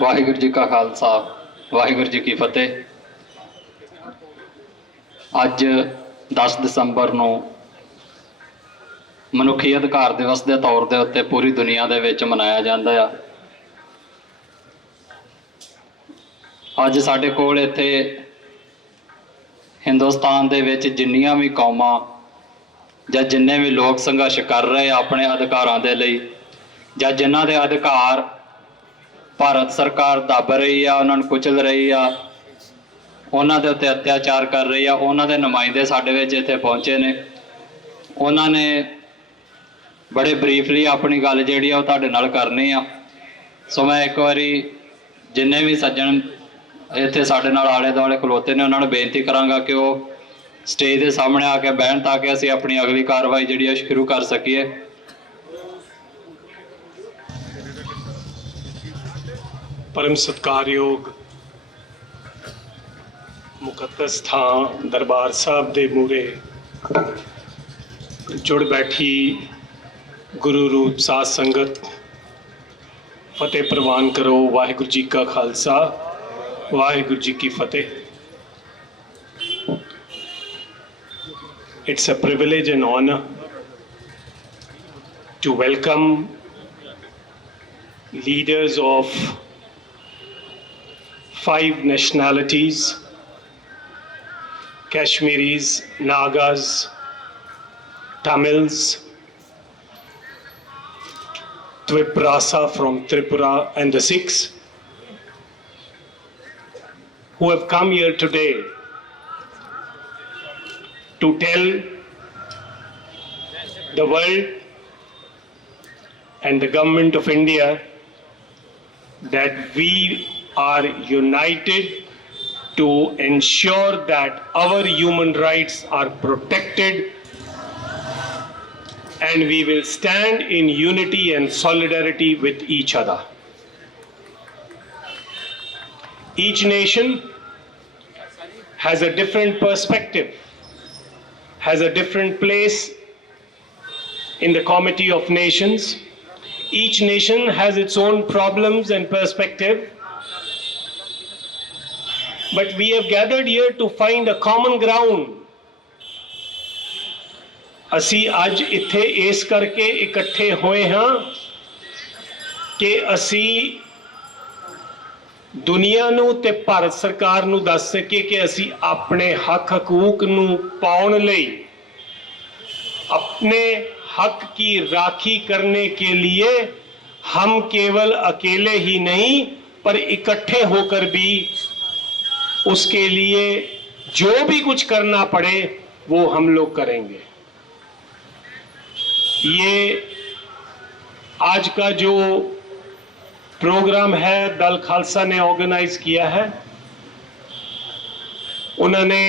वाहिगुरू जी का खालसा वाहिगुरू जी की फतेह। अज 10 दसंबर ਨੂੰ ਮਨੁੱਖੀ ਅਧਿਕਾਰ ਦਿਵਸ ਦੇ ਤੌਰ ਦੇ ਉੱਤੇ ਪੂਰੀ ਦੁਨੀਆ ਦੇ ਵਿੱਚ ਮਨਾਇਆ ਜਾਂਦਾ ਆ। ਅੱਜ ਸਾਡੇ ਕੋਲ ਇੱਥੇ ਹਿੰਦੁਸਤਾਨ ਦੇ ਵਿੱਚ ਜਿੰਨੀਆਂ ਵੀ ਕੌਮਾਂ ਜਾਂ ਜਿੰਨੇ ਵੀ ਲੋਕ ਸੰਘਰਸ਼ ਕਰ ਰਹੇ ਆ ਆਪਣੇ ਅਧਿਕਾਰਾਂ ਦੇ ਲਈ, ਜਾਂ ਜਿਨ੍ਹਾਂ ਦੇ ਅਧਿਕਾਰ ਭਾਰਤ ਸਰਕਾਰ ਦੱਬ ਰਹੀ ਆ, ਉਹਨਾਂ ਨੂੰ ਕੁਚਲ ਰਹੀ ਆ, ਉਹਨਾਂ ਦੇ ਉੱਤੇ ਅਤਿਆਚਾਰ ਕਰ ਰਹੀ ਆ, ਉਹਨਾਂ ਦੇ ਨੁਮਾਇੰਦੇ ਸਾਡੇ ਵਿੱਚ ਇੱਥੇ ਪਹੁੰਚੇ ਨੇ। ਉਹਨਾਂ ਨੇ ਬੜੇ ਬਰੀਫਲੀ ਆਪਣੀ ਗੱਲ ਜਿਹੜੀ ਆ ਉਹ ਤੁਹਾਡੇ ਨਾਲ ਕਰਨੀ ਆ। ਸੋ ਮੈਂ ਇੱਕ ਵਾਰੀ ਜਿੰਨੇ ਵੀ ਸੱਜਣ ਇੱਥੇ ਸਾਡੇ ਨਾਲ ਆਲੇ ਦੁਆਲੇ ਖਲੋਤੇ ਨੇ ਉਹਨਾਂ ਨੂੰ ਬੇਨਤੀ ਕਰਾਂਗਾ ਕਿ ਉਹ ਸਟੇਜ ਦੇ ਸਾਹਮਣੇ ਆ ਕੇ ਬਹਿਣ ਤਾਂ ਕਿ ਅਸੀਂ ਆਪਣੀ ਅਗਲੀ ਕਾਰਵਾਈ ਜਿਹੜੀ ਆ ਸ਼ੁਰੂ ਕਰ ਸਕੀਏ। परम सत्कारयोग मुकद्दस थां दरबार साहब दे मूरे जुड़ बैठी गुरु रूप साध संगत, फतेह प्रवान करो। वाहिगुरू जी का खालसा वाहिगुरू जी की फतेह। It's a privilege and honor to welcome leaders of 5 nationalities: Kashmiris, Nagas, Tamils, Twiprasa from Tripura, and the Sikhs, who have come here today to tell the world and the government of India that we are united to ensure that our human rights are protected, and we will stand in unity and solidarity with each other. Each nation has a different perspective, has a different place in the Committee of Nations. Each nation has its own problems and perspective, but we have gathered here to find a common ground. ਅਸੀਂ ਅੱਜ ਇੱਥੇ ਇਸ ਕਰਕੇ ਇਕੱਠੇ ਹੋਏ ਹਾਂ ਕਿ ਅਸੀਂ ਦੁਨੀਆ ਨੂੰ ਤੇ ਭਾਰਤ ਸਰਕਾਰ ਨੂੰ ਦੱਸ ਸਕੀਏ ਕਿ ਅਸੀਂ ਆਪਣੇ ਹੱਕ ਹਕੂਕ ਨੂੰ ਪਾਉਣ ਲਈ, अपने हक की राखी करने के लिए हम केवल अकेले ही नहीं पर इकट्ठे होकर भी उसके लिए जो भी कुछ करना पड़े वो हम लोग करेंगे। ये आज का जो प्रोग्राम है दल खालसा ने ऑर्गेनाइज किया है, उन्होंने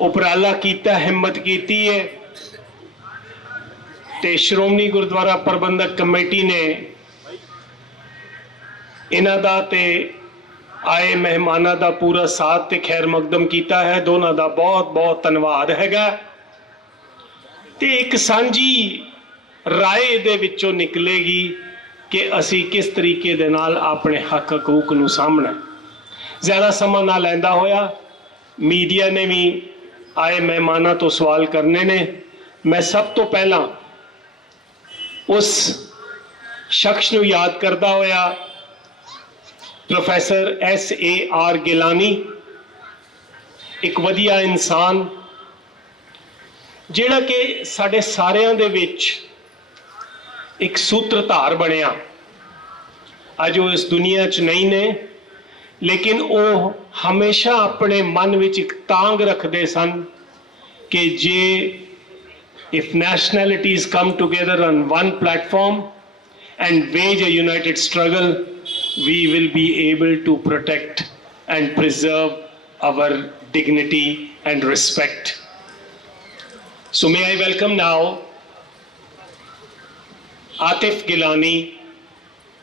उपराला कीता, हिम्मत कीती है ते श्रोमणी गुरुद्वारा प्रबंधक कमेटी ने इन्हां दा ते आए मेहमानां दा पूरा साथ ते खैर मकदम कीता है। दोनों दा बहुत बहुत धन्यवाद हैगा। ते एक सांझी राय दे विचों निकलेगी कि असी किस तरीके दे नाल अपने हक हकूक नूं सामना। ज़्यादा समा ना लैंदा होया मीडिया ने भी आए मेहमानां तो सवाल करने ने। मैं सब तो पहला उस शख्स नूं याद करदा होया प्रोफैसर S.A.R. गिलानी, एक वधिया इंसान जिहड़ा कि साडे सारियां दे विच एक सूत्रधार बनिया। अज वो इस दुनिया च नहीं ने, लेकिन वो हमेशा अपने मन विच एक तांग रखते सन कि जे if nationalities come together on one platform and wage a united struggle, we will be able to protect and preserve our dignity and respect. So may I welcome now Atif Gilani,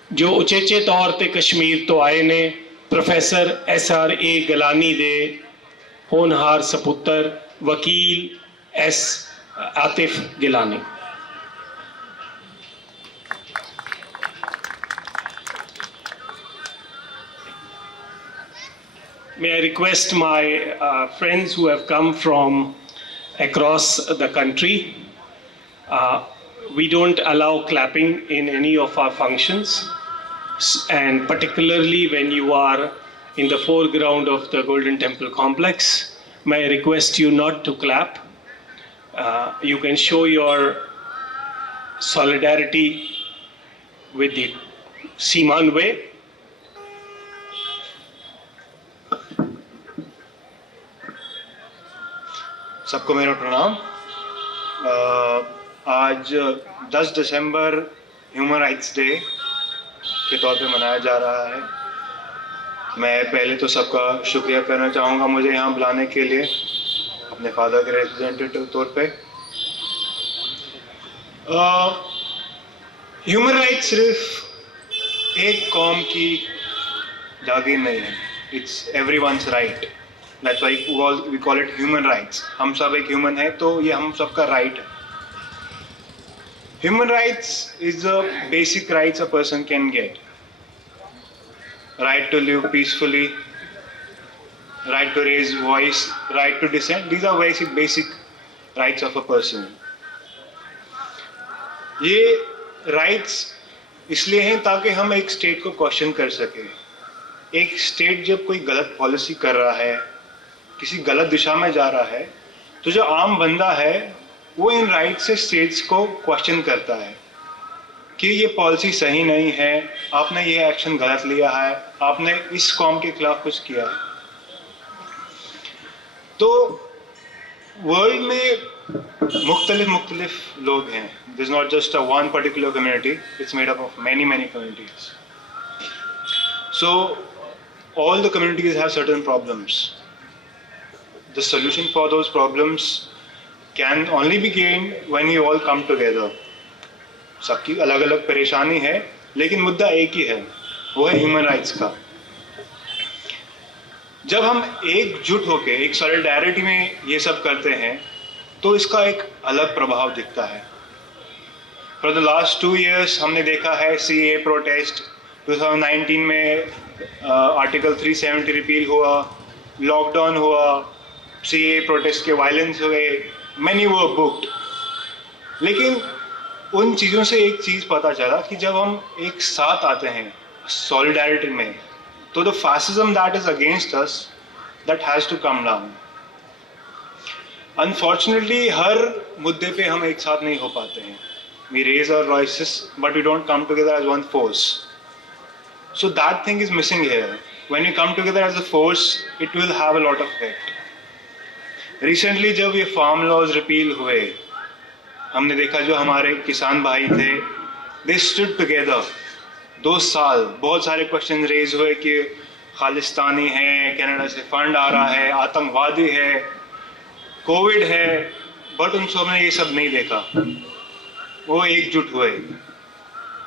जो उचेचे तौर ते कश्मीर तो आए ने। Professor S.R.A. Gilani दे होनहार सपुत्र वकील S. Atif Gilani. may I request my friends who have come from across the country, we don't allow clapping in any of our functions, and particularly when you are in the foreground of the Golden Temple complex, may I request you not to clap. You can show your solidarity with the Seaman Way. सबको मेरा प्रणाम। आज 10 दिसंबर human rights day के तौर पे मनाया जा रहा है। मैं पहले तो सबका शुक्रिया करना चाहूँगा मुझे यहाँ बुलाने के लिए, अपने फादर के रिप्रेजेंटेटिव तौर पे। ह्यूमन राइट्स सिर्फ एक कौम की जागीर नहीं है, it's everyone's right. That's why we call it human rights. हम सब एक human है, तो ये हम सबका right है। Human rights is the basic rights a person can get. Right to live peacefully, right to raise voice, right to dissent. These are basic rights of a person. ये rights इसलिए हैं ताकि हम एक state को question कर सके। एक state जब कोई गलत policy कर रहा है, किसी गलत दिशा में जा रहा है, तो जो आम बंदा है वो इन राइट से स्टेट्स को क्वेश्चन करता है कि ये पॉलिसी सही नहीं है, आपने ये एक्शन गलत लिया है, आपने इस कौम के खिलाफ कुछ किया है। तो वर्ल्ड में मुख्तलिफ लोग हैं। This is not just a one particular community, it's made up of many communities. So all the communities have certain problems. The solution for those problems can only be gained when you all come together. सबकी अलग अलग परेशानी है, लेकिन मुद्दा एक ही है, वो है ह्यूमन राइट्स का। जब हम एकजुट होके एक सॉलिडारिटी में ये सब करते हैं, तो इसका एक अलग प्रभाव दिखता है। फॉर द लास्ट 2 years हमने देखा है CAA प्रोटेस्ट, 2019 में आर्टिकल 370 रिपील हुआ, लॉकडाउन हुआ, CAA प्रोटेस्ट के वायलेंस हुए, मैनी वर बुक्ड। लेकिन उन चीज़ों से एक चीज़ पता चला कि जब हम एक साथ आते हैं सॉलिडारिटी में, तो the fascism that is against us, that has to come down. Unfortunately हर मुद्दे पे हम एक साथ नहीं हो पाते हैं। We raise our voices but we don't come together as one force. So that thing is missing here. When you come together as a force, it will have a lot of effect. Recently जब ये farm laws repeal हुए, हमने देखा जो हमारे किसान भाई थे, दे स्टूड टुगेदर 2 साल। बहुत सारे क्वेश्चन रेज हुए कि खालिस्तानी है, कनाडा से फंड आ रहा है, आतंकवादी है, कोविड है, बट उन सब ने ये सब नहीं देखा। वो एकजुट हुए,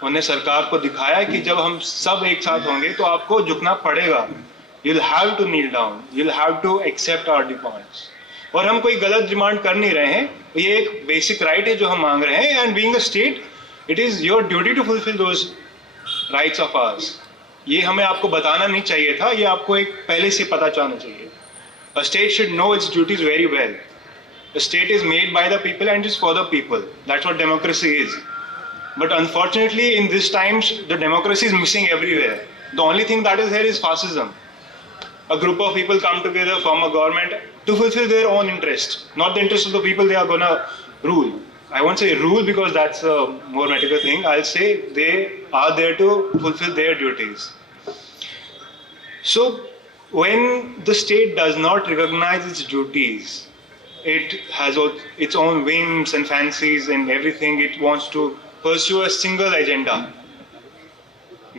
उन्हें सरकार को दिखाया कि जब हम सब एक साथ होंगे तो आपको झुकना पड़ेगा। You'll have to kneel down, you'll have to accept our demands. और हम कोई गलत डिमांड कर नहीं रहे हैं, ये एक बेसिक राइट है जो हम मांग रहे हैं। And being a state, it is your duty to fulfil those rights of ours. ये हमें आपको बताना नहीं चाहिए था, ये आपको एक पहले से पता चलना चाहिए। A state should know it's duties very well. A state is made by the people and is for the people. That's what democracy is. But unfortunately, in these times, the democracy is missing everywhere. The only thing that is here is fascism. A group of people come together, form a government to fulfill their own interest, not the interest of the people they are gonna rule. I won't say rule because that's a more medical thing. I'll say they are there to fulfill their duties. So when the state does not recognize its duties, it has its own whims and fancies and everything. It wants to pursue a single agenda,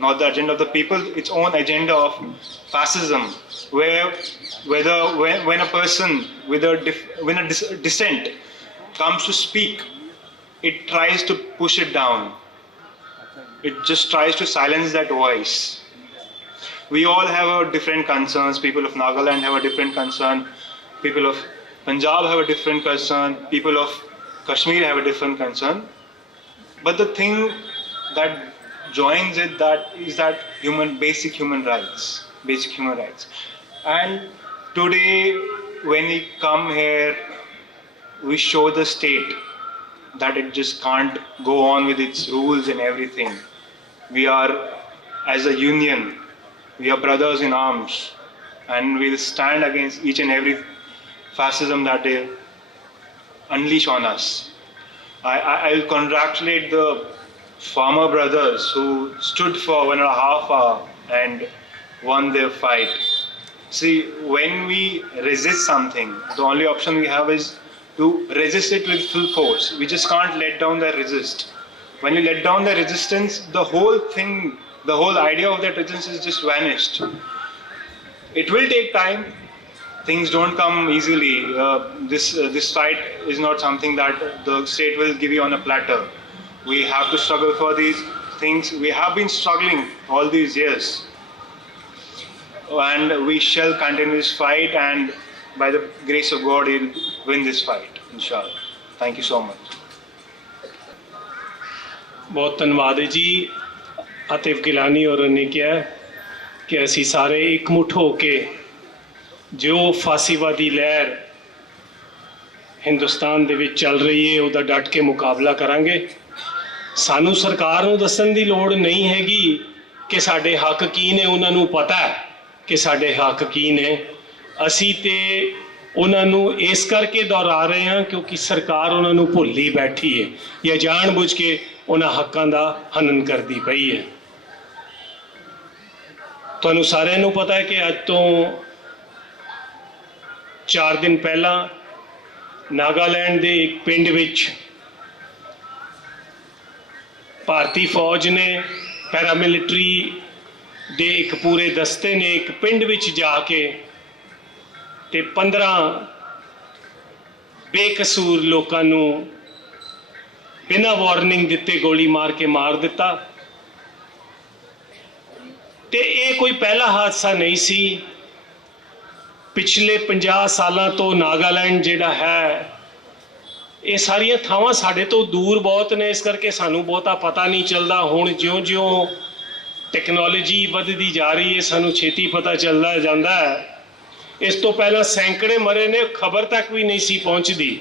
not the agenda of the people, its own agenda of fascism, when a person with a dissent comes to speak, it tries to push it down. It just tries to silence that voice. We all have our different concerns. People of Nagaland have a different concern. People of Punjab have a different concern. People of Kashmir have a different concern. But the thing that joins it, that is that basic human rights. And today, when we come here, we show the state that it just can't go on with its rules and everything. We are, as a union, we are brothers in arms, and we'll stand against each and every fascism that they unleash on us. I'll congratulate the farmer brothers who stood for 1.5 hours and won their fight. See, when we resist something, the only option we have is to resist it with full force. We just can't let down the resist. When you let down the resistance, the whole thing, the whole idea of that resistance is just vanished. It will take time. Things don't come easily. This fight is not something that the state will give you on a platter. We have to struggle for these things. We have been struggling all these years. And we shall continue this fight, and by the grace of God, we'll win this fight, inshallah. Thank you so much. ਬਹੁਤ ਧੰਨਵਾਦ ਹੈ ਜੀ। ਆਤਿਫ ਗਿਲਾਨੀ ਹੋਰਾਂ ਨੇ ਕਿਹਾ ਕਿ ਅਸੀਂ ਸਾਰੇ ਇਕਮੁੱਠ ਹੋ ਕੇ ਜੋ ਫਾਸੀਵਾਦੀ ਲਹਿਰ ਹਿੰਦੁਸਤਾਨ ਦੇ ਵਿੱਚ ਚੱਲ ਰਹੀ ਹੈ ਉਹਦਾ ਡਟ ਕੇ ਮੁਕਾਬਲਾ ਕਰਾਂਗੇ। ਸਾਨੂੰ ਸਰਕਾਰ ਨੂੰ ਦੱਸਣ ਦੀ ਲੋੜ ਨਹੀਂ ਹੈਗੀ ਕਿ ਸਾਡੇ ਹੱਕ ਕੀ ਨੇ, ਉਹਨਾਂ ਨੂੰ ਪਤਾ ਹੈ ਕਿ ਸਾਡੇ ਹੱਕ ਕੀ ਨੇ। ਅਸੀਂ ਤੇ ਉਹਨਾਂ ਨੂੰ ਇਸ ਕਰਕੇ ਦੁਹਰਾ ਰਹੇ ਹਾਂ ਕਿਉਂਕਿ ਸਰਕਾਰ ਉਹਨਾਂ ਨੂੰ ਭੁੱਲ ਹੀ ਬੈਠੀ ਹੈ ਜਾਂ ਜਾਣ ਬੁੱਝ ਕੇ ਉਹਨਾਂ ਹੱਕਾਂ ਦਾ ਹਨਨ ਕਰਦੀ ਪਈ ਹੈ। ਤੁਹਾਨੂੰ ਸਾਰਿਆਂ ਨੂੰ ਪਤਾ ਹੈ ਕਿ ਅੱਜ ਤੋਂ 4 ਦਿਨ ਪਹਿਲਾਂ ਨਾਗਾਲੈਂਡ ਦੇ ਇੱਕ ਪਿੰਡ ਵਿੱਚ ਭਾਰਤੀ ਫੌਜ ਨੇ ਪੈਰਾਮਿਲਟਰੀ ਦੇ ਇੱਕ ਪੂਰੇ ਦਸਤੇ ਨੇ ਇੱਕ ਪਿੰਡ ਵਿੱਚ ਜਾ ਕੇ ਤੇ 15 ਬੇਕਸੂਰ ਲੋਕਾਂ ਨੂੰ ਬਿਨਾਂ ਵਾਰਨਿੰਗ ਦਿੱਤੇ ਗੋਲੀ ਮਾਰ ਕੇ ਮਾਰ ਦਿੱਤਾ। ਤੇ ਇਹ ਕੋਈ ਪਹਿਲਾ ਹਾਦਸਾ ਨਹੀਂ ਸੀ। ਪਿਛਲੇ 50 ਸਾਲਾਂ ਤੋਂ ਨਾਗਾਲੈਂਡ ਜਿਹੜਾ ਹੈ, ਇਹ ਸਾਰੀਆਂ ਥਾਵਾਂ ਸਾਡੇ ਤੋਂ ਦੂਰ ਬਹੁਤ ਨੇ, ਇਸ ਕਰਕੇ ਸਾਨੂੰ ਬਹੁਤਾ ਪਤਾ ਨਹੀਂ ਚੱਲਦਾ। ਹੁਣ ਜਿਉਂ-ਜਿਉਂ ਟੈਕਨੋਲੋਜੀ ਵੱਧਦੀ ਜਾ ਰਹੀ ਹੈ ਸਾਨੂੰ ਛੇਤੀ ਪਤਾ ਚੱਲਦਾ ਜਾਂਦਾ ਹੈ। ਇਸ ਤੋਂ ਪਹਿਲਾਂ ਸੈਂਕੜੇ ਮਰੇ ਨੇ, ਖਬਰ ਤੱਕ ਵੀ ਨਹੀਂ ਸੀ ਪਹੁੰਚਦੀ।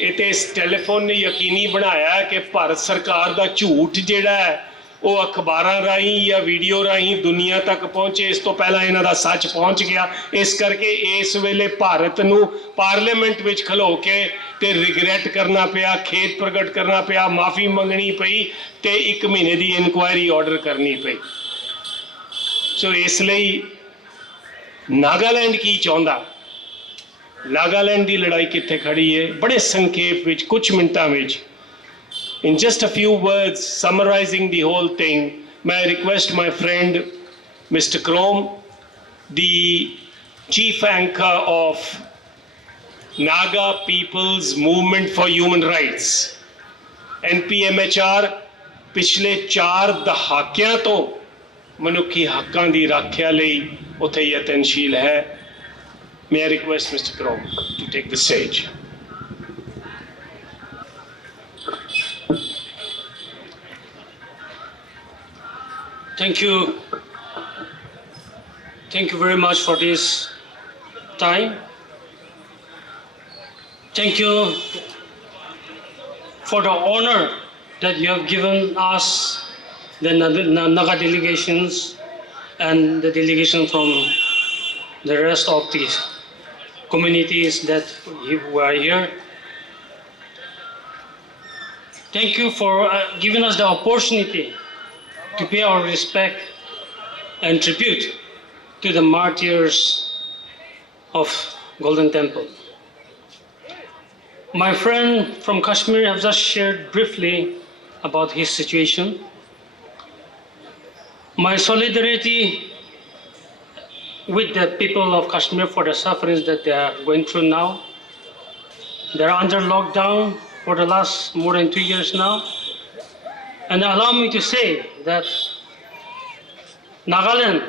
ਇਹ ਤੇ ਇਸ ਟੈਲੀਫੋਨ ਨੇ ਯਕੀਨੀ ਬਣਾਇਆ ਕਿ ਭਾਰਤ ਸਰਕਾਰ ਦਾ ਝੂਠ ਜਿਹੜਾ ਹੈ ਉਹ ਅਖਬਾਰਾਂ ਰਾਹੀਂ ਜਾਂ ਵੀਡੀਓ ਰਾਹੀਂ ਦੁਨੀਆ ਤੱਕ ਪਹੁੰਚੇ। ਇਸ ਤੋਂ ਪਹਿਲਾਂ ਇਹਨਾਂ ਦਾ ਸੱਚ ਪਹੁੰਚ ਗਿਆ। ਇਸ ਕਰਕੇ ਇਸ ਵੇਲੇ ਭਾਰਤ ਨੂੰ ਪਾਰਲੀਮੈਂਟ ਵਿੱਚ ਖਲੋ ਕੇ ਤੇ ਰਿਗਰੈਟ ਕਰਨਾ ਪਿਆ, ਖੇਦ ਪ੍ਰਗਟ ਕਰਨਾ ਪਿਆ, ਮਾਫੀ ਮੰਗਣੀ ਪਈ ਤੇ 1 ਮਹੀਨੇ ਦੀ ਇਨਕੁਆਇਰੀ ਆਰਡਰ ਕਰਨੀ ਪਈ। ਸੋ ਇਸ ਲਈ ਨਾਗਾਲੈਂਡ ਕੀ ਚਾਹੁੰਦਾ, ਨਾਗਾਲੈਂਡ ਦੀ ਲੜਾਈ ਕਿੱਥੇ ਖੜੀ ਹੈ, ਬੜੇ ਸੰਖੇਪ ਵਿੱਚ ਕੁਝ ਮਿੰਟਾਂ ਵਿੱਚ in just a few words summarizing the whole thing, may I request my friend Mr. Krom, the chief anchor of Naga People's Movement for Human Rights, NPMHR, ਪਿਛਲੇ 4 ਦਹਾਕਿਆਂ ਤੋਂ ਮਨੁੱਖੀ ਹੱਕਾਂ ਦੀ ਰੱਖਿਆ ਲਈ ਉੱਥੇ ਯਤਨਸ਼ੀਲ ਹੈ। May I request Mr. Krom to take the stage. Thank you. Thank you very much for this time. Thank you for the honor that you have given us, the Naga delegations and the delegation from the rest of these communities that were here. Thank you for giving us the opportunity to pay our respect and tribute to the martyrs of Golden Temple. My friend from Kashmir has just shared briefly about his situation. My solidarity with the people of Kashmir for the sufferings that they are going through now. They are under lockdown for the last more than 2 years now. And allow me to say that Nagaland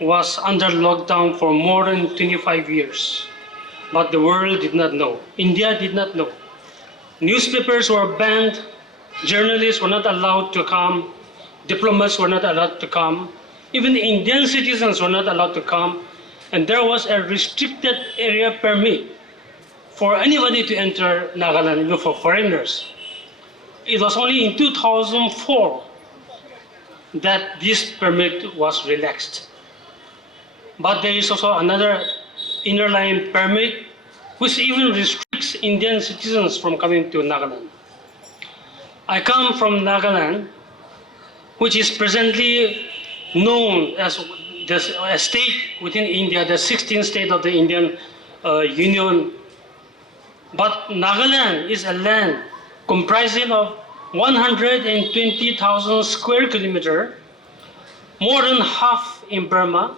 was under lockdown for more than 25 years, but the world did not know. India did not know. Newspapers were banned, journalists were not allowed to come, diplomats were not allowed to come, even Indian citizens were not allowed to come, and there was a restricted area permit for anybody to enter Nagaland, even for foreigners. It was only in 2004 that this permit was relaxed. But there is also another inner line permit which even restricts Indian citizens from coming to Nagaland. I come from Nagaland, which is presently known as a state within India, the 16th state of the Indian Union. But Nagaland is a land comprising of 120,000 square kilometers, more than half in Burma,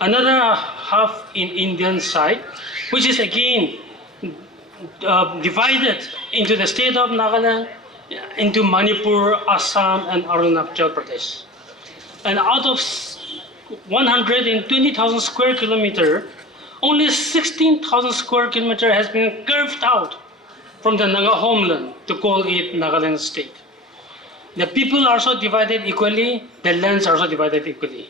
another half in Indian side, which is again divided into the state of Nagaland, into Manipur, Assam, and Arunachal Pradesh. And out of 120,000 square kilometers, only 16,000 square kilometers has been carved out from the Naga homeland to call it Nagaland state. The people are also divided equally, the lands are also divided equally.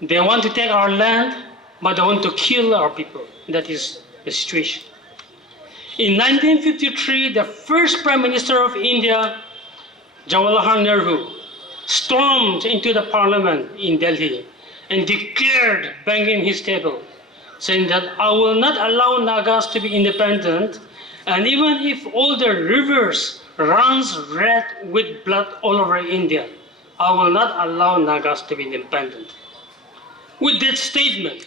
They want to take our land, but they want to kill our people. That is the situation. In 1953, the first Prime Minister of India, Jawaharlal Nehru, stormed into the parliament in Delhi and declared, banging his table, saying that I will not allow Nagas to be independent, and even if all the rivers runs red with blood all over India, I will not allow Nagas to be independent. With that statement,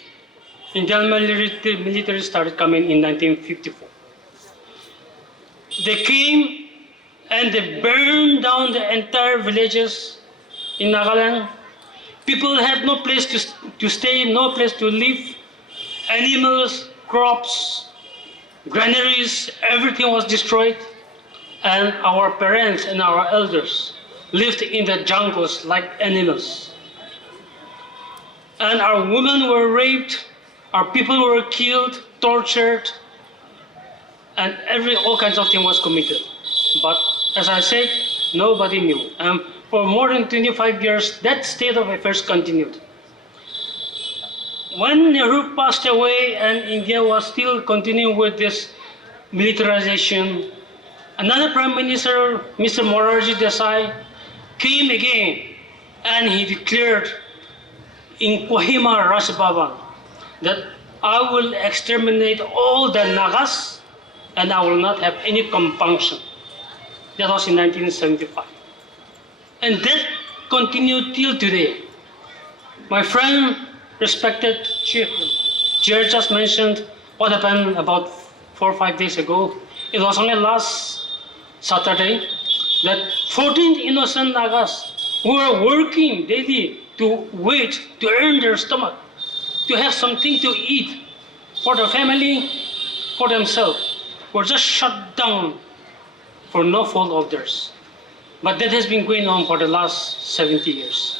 Indian military started coming in 1954. They came and they burned down the entire villages in Nagaland. People had no place to stay, no place to live. Animals, crops, granaries, everything was destroyed. And our parents and our elders lived in the jungles like animals. And our women were raped, our people were killed, tortured, and all kinds of things was committed. But as I said, nobody knew. And for more than 25 years, that state of affairs continued. When Nehru passed away and India was still continuing with this militarization, another Prime Minister, Mr. Morarji Desai, came again and he declared in Kohima Raj Bhavan that I will exterminate all the Nagas and I will not have any compunction. That was in 1975. And that continued till today. My friend, respected Chair just mentioned what happened about 4 or 5 days ago. It was only last Saturday that 14 innocent Nagas who were working daily to wait, to earn their stomach, to have something to eat for their family, for themselves, were just shut down for no fault of theirs. But that has been going on for the last 70 years.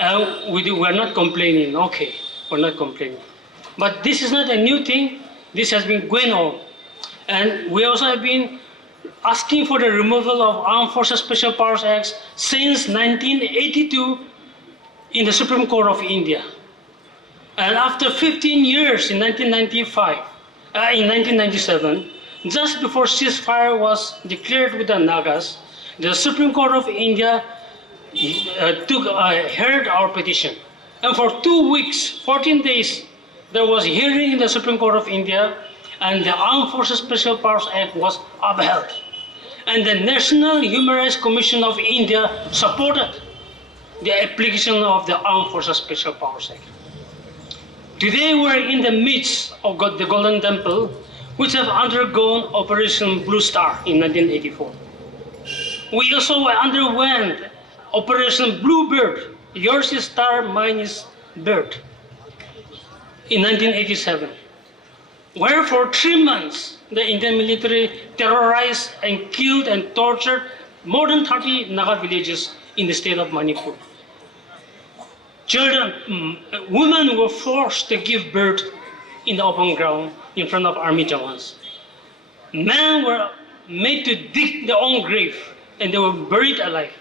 And we're not complaining, okay, we're not complaining. But this is not a new thing, this has been going on. And we also have been asking for the removal of Armed Forces Special Powers Acts since 1982 in the Supreme Court of India. And after 15 years in 1997, just before ceasefire was declared with the Nagas, the Supreme Court of India heard our petition. And for 2 weeks, 14 days, there was a hearing in the Supreme Court of India, and the Armed Forces Special Powers Act was upheld. And the National Human Rights Commission of India supported the application of the Armed Forces Special Powers Act. Today we're in the midst of the Golden Temple, which have undergone Operation Blue Star in 1984. We also underwent Operation Bluebird, yours is star, mine is bird, in 1987, where for 3 months the Indian military terrorized and killed and tortured more than 30 Naga villages in the state of Manipur. Women were forced to give birth in the open ground in front of army jawans. Men were made to dig their own grave and they were buried alive.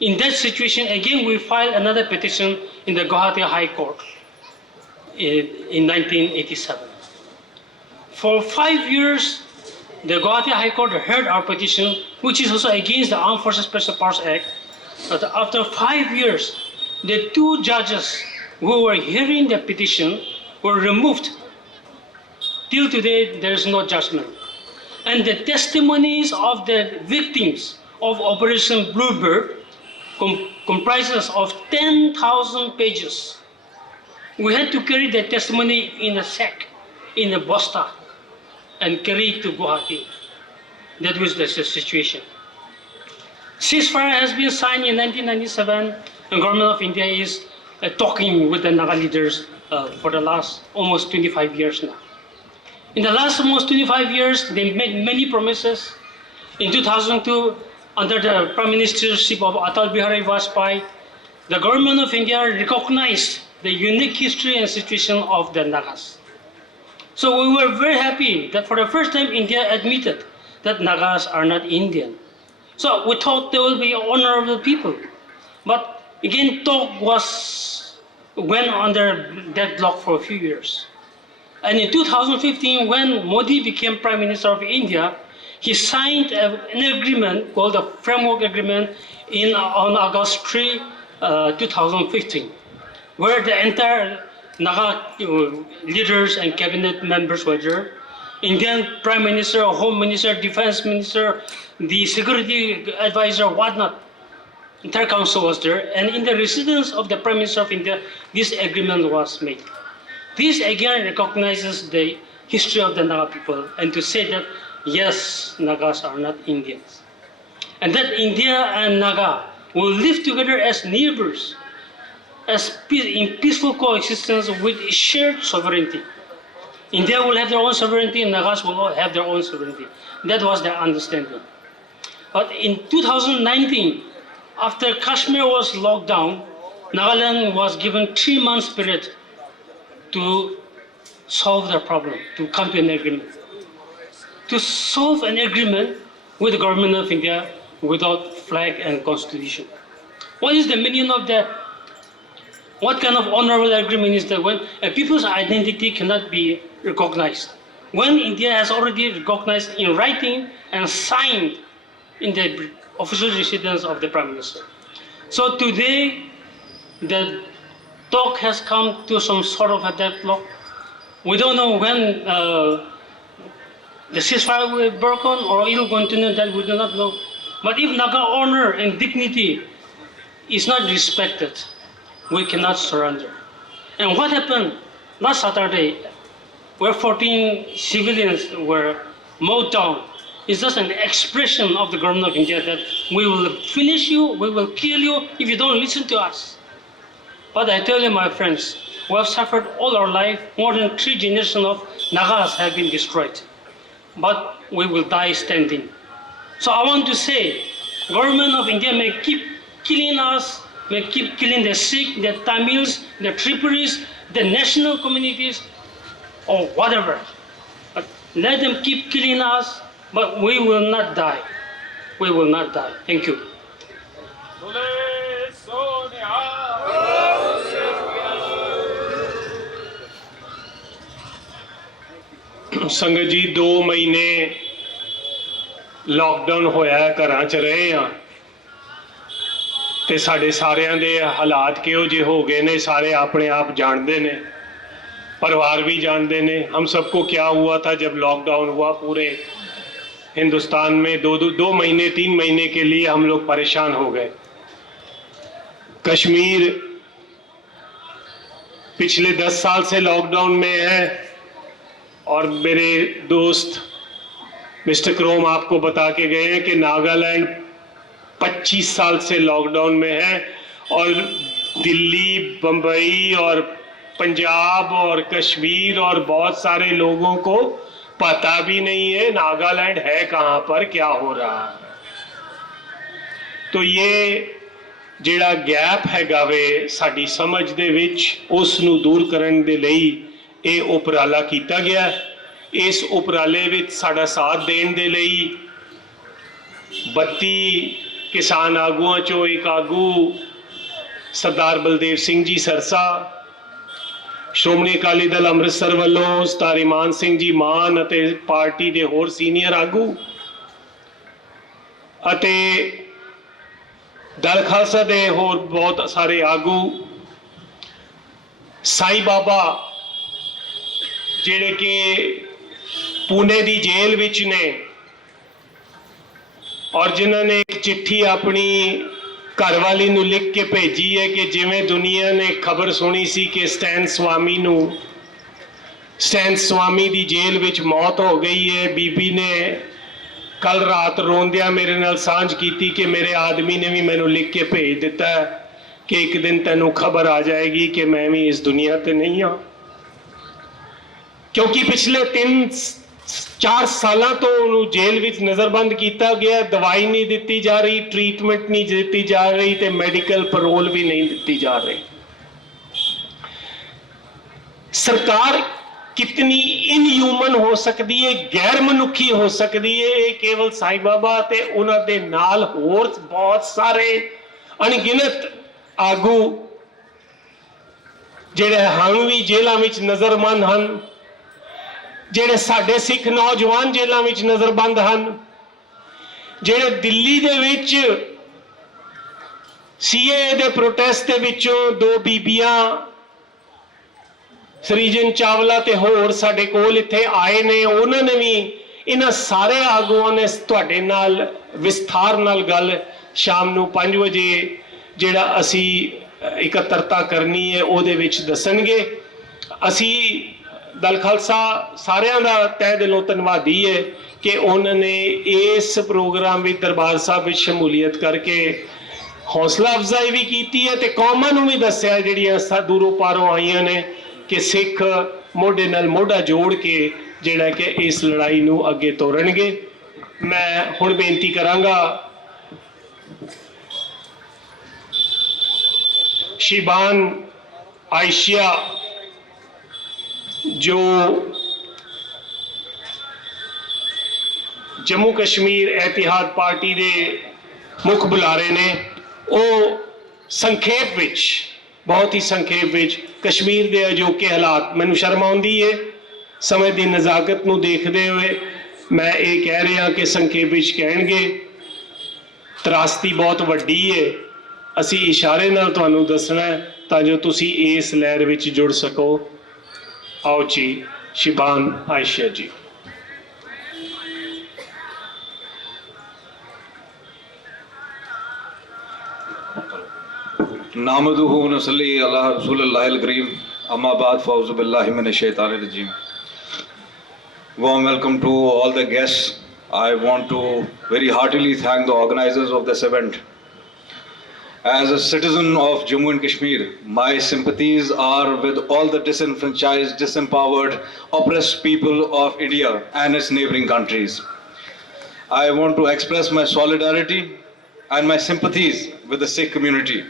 In that situation, again, we filed another petition in the Guwahati High Court in 1987. For 5 years, the Guwahati High Court heard our petition, which is also against the Armed Forces Special Powers Act. But after 5 years, the two judges who were hearing the petition were removed. Till today, there is no judgment. And the testimonies of the victims of Operation Bluebird comprises of 10,000 pages. We had to carry the testimony in a sack, in a bosta, and carry it to Guwahati. That was the situation. Ceasefire has been signed in 1997, and government of India is talking with the Naga leaders for the last almost 25 years now. In the last almost 25 years, they made many promises. In 2002, under the Prime Ministership of Atal Bihari Vajpayee, the government of India recognized the unique history and situation of the Nagas. So we were very happy that for the first time India admitted that Nagas are not Indian. So we thought they will be honorable people. But again, talk went under deadlock for a few years. And in 2015, when Modi became Prime Minister of India, he signed an agreement called the Framework Agreement on August 3, 2015, where the entire Naga leaders and cabinet members were there. Indian Prime Minister, Home Minister, Defense Minister, the Security Advisor, whatnot. Entire council was there. And in the residence of the Prime Minister of India, this agreement was made. This again recognizes the history of the Naga people and to say that yes, Nagas are not Indians. And that India and Naga will live together as neighbors, in peaceful coexistence with shared sovereignty. India will have their own sovereignty, and Nagas will all have their own sovereignty. That was their understanding. But in 2019, after Kashmir was locked down, Nagaland was given 3 months period to solve the problem, to come to an agreement. To solve an agreement with the government of India without flag and constitution. What is the meaning of that? What kind of honorable agreement is that when a people's identity cannot be recognized? When India has already recognized in writing and signed in the official residence of the Prime Minister. So today, the talk has come to some sort of a deadlock. We don't know when the ceasefire will be broken or it will continue, that we do not know. But if Naga honor and dignity is not respected, we cannot surrender. And what happened last Saturday, where 14 civilians were mowed down, is just an expression of the government of India that we will finish you, we will kill you if you don't listen to us. But I tell you, my friends, we have suffered all our life. More than 3 generations of Nagas have been destroyed. But we will die standing. So I want to say, government of India may keep killing us, may keep killing the Sikh, the Tamils, the Tripuris, the national communities, or whatever. But let them keep killing us, but we will not die. We will not die. Thank you. ਸੰਗਤ ਜੀ 2 ਮਹੀਨੇ lockdown ਹੋਇਆ, ਘਰਾਂ 'ਚ ਰਹੇ ਆ ਤੇ ਸਾਡੇ ਸਾਰਿਆਂ ਦੇ ਹਾਲਾਤ ਕਿਹੋ ਜਿਹੇ ਹੋ ਗਏ ਨੇ ਸਾਰੇ ਆਪਣੇ ਆਪ ਜਾਣਦੇ ਨੇ, परिवार भी जानते ने। हम सबको क्या हुआ था जब लॉकडाउन हुआ, पूरे हिंदुस्तान में 2 महीने 3 महीने के लिए हम लोग परेशान हो गए। कश्मीर पिछले 10 साल से लॉकडाउन में है और मेरे दोस्त मिस्टर क्रोम आपको बता के गए हैं कि नागालैंड 25 साल से लॉकडाउन में है और दिल्ली, बम्बई और पंजाब और कश्मीर और बहुत सारे लोगों को पता भी नहीं है नागालैंड है कहाँ पर, क्या हो रहा है। तो ये ਜਿਹੜਾ ਗੈਪ ਹੈਗਾ ਵੇ ਸਾਡੀ ਸਮਝ ਦੇ ਵਿੱਚ, ਉਸ ਨੂੰ ਦੂਰ ਕਰਨ ਦੇ ਲਈ ਇਹ ਉਪਰਾਲਾ ਕੀਤਾ ਗਿਆ। ਇਸ ਉਪਰਾਲੇ ਵਿੱਚ ਸਾਡਾ ਸਾਥ ਦੇਣ ਦੇ ਲਈ 32 ਕਿਸਾਨ ਆਗੂਆਂ ਚੋਂ ਇੱਕ ਆਗੂ ਸਰਦਾਰ ਬਲਦੇਵ ਸਿੰਘ ਜੀ ਸਰਸਾ, ਸ਼੍ਰੋਮਣੀ ਅਕਾਲੀ ਦਲ ਅੰਮ੍ਰਿਤਸਰ ਵੱਲੋਂ ਉਸਤਾਦ ਇਮਾਨ ਸਿੰਘ ਜੀ ਮਾਨ ਅਤੇ ਪਾਰਟੀ ਦੇ ਹੋਰ ਸੀਨੀਅਰ ਆਗੂ ਅਤੇ ਦਲ ਖਾਲਸਾ ਦੇ ਹੋਰ ਬਹੁਤ ਸਾਰੇ ਆਗੂ ਸਾਈਂ ਬਾਬਾ ਜਿਹੜੇ ਕਿ ਪੂਨੇ ਦੀ ਜੇਲ੍ਹ ਵਿੱਚ ਨੇ ਔਰ ਜਿਨ੍ਹਾਂ ਨੇ ਇੱਕ ਚਿੱਠੀ ਆਪਣੀ ਘਰਵਾਲੀ ਨੂੰ ਲਿਖ ਕੇ ਭੇਜੀ ਹੈ ਕਿ ਜਿਵੇਂ ਦੁਨੀਆ ਨੇ ਖਬਰ ਸੁਣੀ ਸੀ ਕਿ ਸਟੈਨ ਸਵਾਮੀ ਦੀ ਜੇਲ੍ਹ ਵਿੱਚ ਮੌਤ ਹੋ ਗਈ ਹੈ, ਬੀਬੀ ਨੇ ਕੱਲ ਰਾਤ ਰੋਂਦਿਆਂ ਮੇਰੇ ਨਾਲ ਸਾਂਝ ਕੀਤੀ ਕਿ ਮੇਰੇ ਆਦਮੀ ਨੇ ਵੀ ਮੈਨੂੰ ਲਿਖ ਕੇ ਭੇਜ ਦਿੱਤਾ ਕਿ ਇੱਕ ਦਿਨ ਤੈਨੂੰ ਖਬਰ ਆ ਜਾਏਗੀ ਕਿ ਮੈਂ ਵੀ ਇਸ ਦੁਨੀਆ ਤੇ ਨਹੀਂ ਹਾਂ। ਕਿਉਂਕਿ ਪਿਛਲੇ 3-4 ਸਾਲਾਂ ਤੋਂ ਉਹਨੂੰ ਜੇਲ੍ਹ ਵਿੱਚ ਨਜ਼ਰਬੰਦ ਕੀਤਾ ਗਿਆ, ਦਵਾਈ ਨਹੀਂ ਦਿੱਤੀ ਜਾ ਰਹੀ, ਟ੍ਰੀਟਮੈਂਟ ਨਹੀਂ ਦਿੱਤੀ ਜਾ ਰਹੀ ਤੇ ਮੈਡੀਕਲ ਪੈਰੋਲ ਵੀ ਨਹੀਂ ਦਿੱਤੀ ਜਾ ਰਹੀ। ਸਰਕਾਰ कितनी इनह्यूमन हो सकती है, गैर मनुखी हो सकती है, ये केवल साईं बाबा ते उन्हां दे नाल होर बहुत सारे अणगिनत आगू ਜਿਹੜੇ ਹੁਣ ਵੀ ਜੇਲ੍ਹਾਂ ਵਿੱਚ ਨਜ਼ਰਬੰਦ ਹਨ, ਜਿਹੜੇ ਸਾਡੇ ਸਿੱਖ ਨੌਜਵਾਨ ਜੇਲ੍ਹਾਂ ਵਿੱਚ ਨਜ਼ਰਬੰਦ ਹਨ, ਜਿਹੜੇ ਦਿੱਲੀ ਦੇ ਵਿੱਚ ਸੀਏਏ ਦੇ ਪ੍ਰੋਟੈਸਟ ਦੇ ਵਿੱਚੋਂ 2 ਬੀਬੀਆਂ ਸਰੀਜਨ ਚਾਵਲਾ ਤੇ ਹੋਰ ਸਾਡੇ ਕੋਲ ਇੱਥੇ ਆਏ ਨੇ, ਉਹਨਾਂ ਨੇ ਵੀ ਇਹਨਾਂ ਸਾਰੇ ਆਗੂਆਂ ਨੇ ਤੁਹਾਡੇ ਨਾਲ ਵਿਸਥਾਰ ਨਾਲ ਗੱਲ ਸ਼ਾਮ ਨੂੰ 5 ਵਜੇ ਜਿਹੜਾ ਅਸੀਂ ਇਕੱਤਰਤਾ ਕਰਨੀ ਹੈ ਉਹਦੇ ਵਿੱਚ ਦੱਸਣਗੇ। ਅਸੀਂ ਦਲ ਖਾਲਸਾ ਸਾਰਿਆਂ ਦਾ ਤਹਿ ਦਿਲੋਂ ਧੰਨਵਾਦੀ ਹੈ ਕਿ ਉਹਨਾਂ ਨੇ ਇਸ ਪ੍ਰੋਗਰਾਮ ਵਿੱਚ ਦਰਬਾਰ ਸਾਹਿਬ ਵਿੱਚ ਸ਼ਮੂਲੀਅਤ ਕਰਕੇ ਹੌਸਲਾ ਅਫਜ਼ਾਈ ਵੀ ਕੀਤੀ ਹੈ ਤੇ ਕੌਮਾਂ ਨੂੰ ਵੀ ਦੱਸਿਆ ਜਿਹੜੀਆਂ ਦੂਰੋਂ ਪਾਰੋਂ ਆਈਆਂ ਨੇ ਕਿ ਸਿੱਖ ਮੋਢੇ ਨਾਲ ਮੋਢਾ ਜੋੜ ਕੇ ਜਿਹੜਾ ਕਿ ਇਸ ਲੜਾਈ ਨੂੰ ਅੱਗੇ ਤੋਰਨਗੇ। ਮੈਂ ਹੁਣ ਬੇਨਤੀ ਕਰਾਂਗਾ ਸ਼ਿਬਾਨ ਆਇਸ਼ਾ ਜੋ ਜੰਮੂ ਕਸ਼ਮੀਰ ਇਤਿਹਾਦ ਪਾਰਟੀ ਦੇ ਮੁੱਖ ਬੁਲਾਰੇ ਨੇ, ਉਹ ਸੰਖੇਪ ਵਿੱਚ ਬਹੁਤ ਹੀ ਸੰਖੇਪ ਵਿੱਚ ਕਸ਼ਮੀਰ ਦੇ ਅਜੋਕੇ ਹਾਲਾਤ, ਮੈਨੂੰ ਸ਼ਰਮ ਆਉਂਦੀ ਹੈ ਸਮੇਂ ਦੀ ਨਜ਼ਾਕਤ ਨੂੰ ਦੇਖਦੇ ਹੋਏ ਮੈਂ ਇਹ ਕਹਿ ਰਿਹਾ ਕਿ ਸੰਖੇਪ ਵਿੱਚ ਕਹਿਣਗੇ। ਤਰਾਸਦੀ ਬਹੁਤ ਵੱਡੀ ਹੈ, ਅਸੀਂ ਇਸ਼ਾਰੇ ਨਾਲ ਤੁਹਾਨੂੰ ਦੱਸਣਾ ਤਾਂ ਜੋ ਤੁਸੀਂ ਇਸ ਲਹਿਰ ਵਿੱਚ ਜੁੜ ਸਕੋ। ਆਓ ਜੀ, ਸ਼ਿਬਾਨ ਆਇਸ਼ਾ ਜੀ। नामदुहु व नसल्ली अला रसूलिल्लाहिल करीम, अम्मा बाद फ़ौज़ु बिल्लाहि मिनश शैतानिर रजीम। Warm welcome to all the guests. I want to very heartily thank the organizers of this event. As a citizen of Jammu and Kashmir, my sympathies are with all the disenfranchised, disempowered, oppressed people of India and its neighboring countries. I want to express my solidarity and my sympathies with the Sikh community.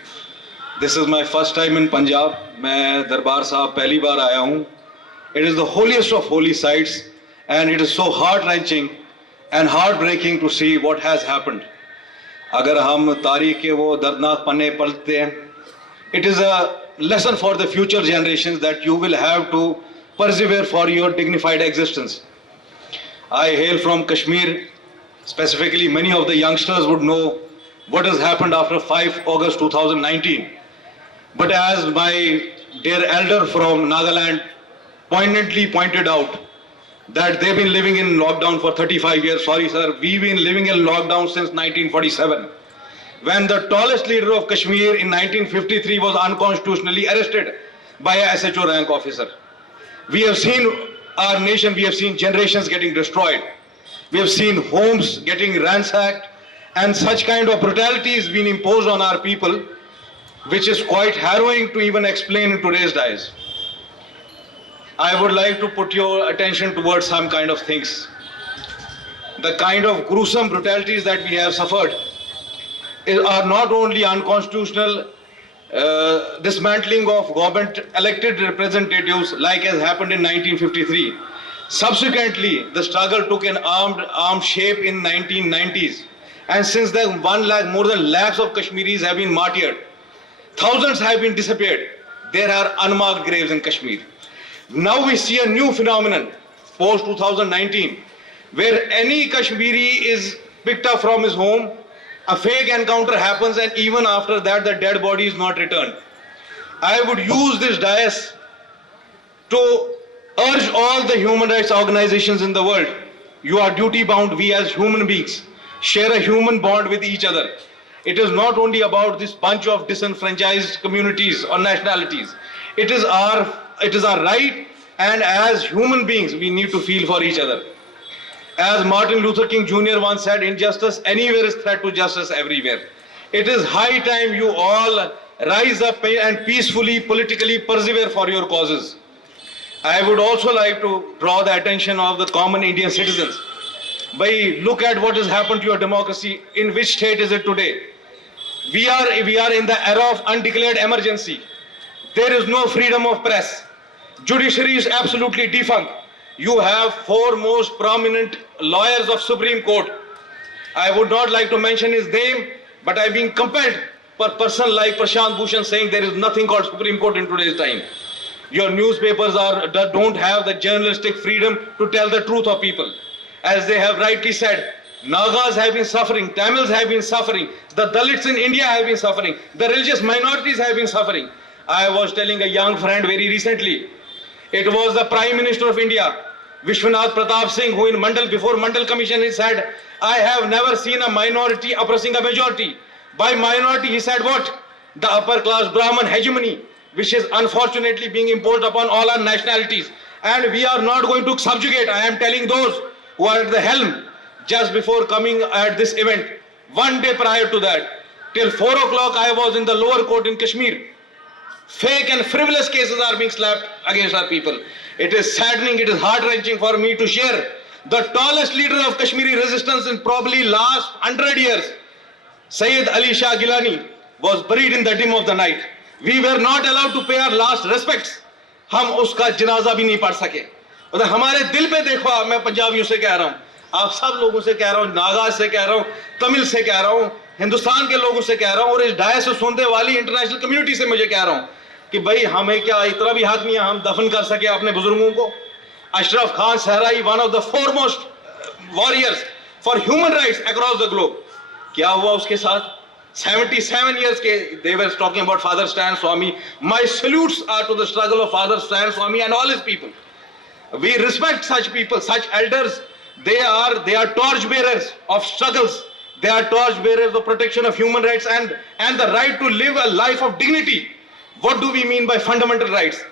This is my first time in Punjab. मैं दरबार साहब पहली बार आया हूँ. It is the holiest of holy sites and it is so heart-wrenching and heartbreaking to see what has happened. अगर हम तारीख के वो दर्दनाक पन्ने पलटते हैं, it is a lesson for the future generations that you will have to persevere for your dignified existence. I hail from Kashmir. Specifically, many of the youngsters would know what has happened after 5 August 2019. But as my dear elder from Nagaland poignantly pointed out, that they've been living in lockdown for 35 years. Sorry sir, we've been living in lockdown since 1947. When the tallest leader of Kashmir in 1953 was unconstitutionally arrested by a SHO rank officer. We have seen our nation, we have seen generations getting destroyed. We have seen homes getting ransacked and such kind of brutality is being imposed on our people, which is quite harrowing to even explain in today's days. I would like to put your attention towards some kind of things. The kind of gruesome brutalities that we have suffered are not only unconstitutional dismantling of government elected representatives like has happened in 1953. Subsequently, the struggle took an armed shape in 1990s. And since then, more than lakhs of Kashmiris have been martyred. Thousands have been disappeared. there are unmarked graves in Kashmir. Now we see a new phenomenon post 2019 where any Kashmiri is picked up from his home, a fake encounter happens, and even after that the dead body is not returned. I would use this dais to urge all the human rights organizations in the world. You are duty bound. We as human beings share a human bond with each other. It is not only about this bunch of disenfranchised communities or nationalities. It is our right, and as human beings we need to feel for each other. As Martin Luther King Jr. once said, injustice anywhere is threat to justice everywhere. It is high time you all rise up and peacefully, politically persevere for your causes. I would also like to draw the attention of the common Indian citizens. Look at what has happened to your democracy. In which state is it today? We are in the era of undeclared emergency. There is no freedom of press. Judiciary is absolutely defunct. You have four most prominent lawyers of Supreme Court. I would not like to mention his name, but I've been compelled for a person like Prashant Bhushan saying there is nothing called Supreme Court in today's time. Your newspapers don't have the journalistic freedom to tell the truth of people. As they have rightly said, Nagas have been suffering, Tamils have been suffering, the Dalits in India have been suffering, the religious minorities have been suffering. I was telling a young friend very recently, it was the Prime Minister of India, Vishwanath Pratap Singh, who before Mandal Commission he said, I have never seen a minority oppressing a majority. By minority he said what? The upper class Brahman hegemony, which is unfortunately being imposed upon all our nationalities. And we are not going to subjugate. I am telling those who are at the helm, just before coming at this event, one day prior to that, till 4 o'clock I was in the lower court in Kashmir. Fake and frivolous cases are being slapped against our people. It is saddening, it is heart-wrenching for me to share. The tallest leader of Kashmiri resistance in probably last 100 years, Sayyid Ali Shah Gilani, was buried in the dim of the night. We were not allowed to pay our last respects. हम उसका जनाजा भी नहीं पढ़ सके. और हमारे दिल पे देखो, मैं पंजाबियों से कह रहा हूँ, आप सब लोगों से कह रहा हूँ, नागा से कह रहा हूँ, तमिल से कह रहा हूँ, हिंदुस्तान के लोगों से कह रहा हूँ, और इस डायस से सुनने वाली इंटरनेशनल कम्युनिटी से मुझे कह रहा हूँ कि भाई हमें क्या इतना भी हक नहीं है हम दफन कर सके अपने बुजुर्गों को. Ashraf Khan Sehrai, one of the foremost warriors for human rights across the globe, क्या हुआ उसके साथ? 77 years ke, they were talking about Father Stan Swami. My salutes are to the struggle of Father Stan Swami and all his people. We respect such people, such elders. They are torch bearers of struggles. They are torch bearers of protection of human rights and the right to live a life of dignity. What do we mean by fundamental rights?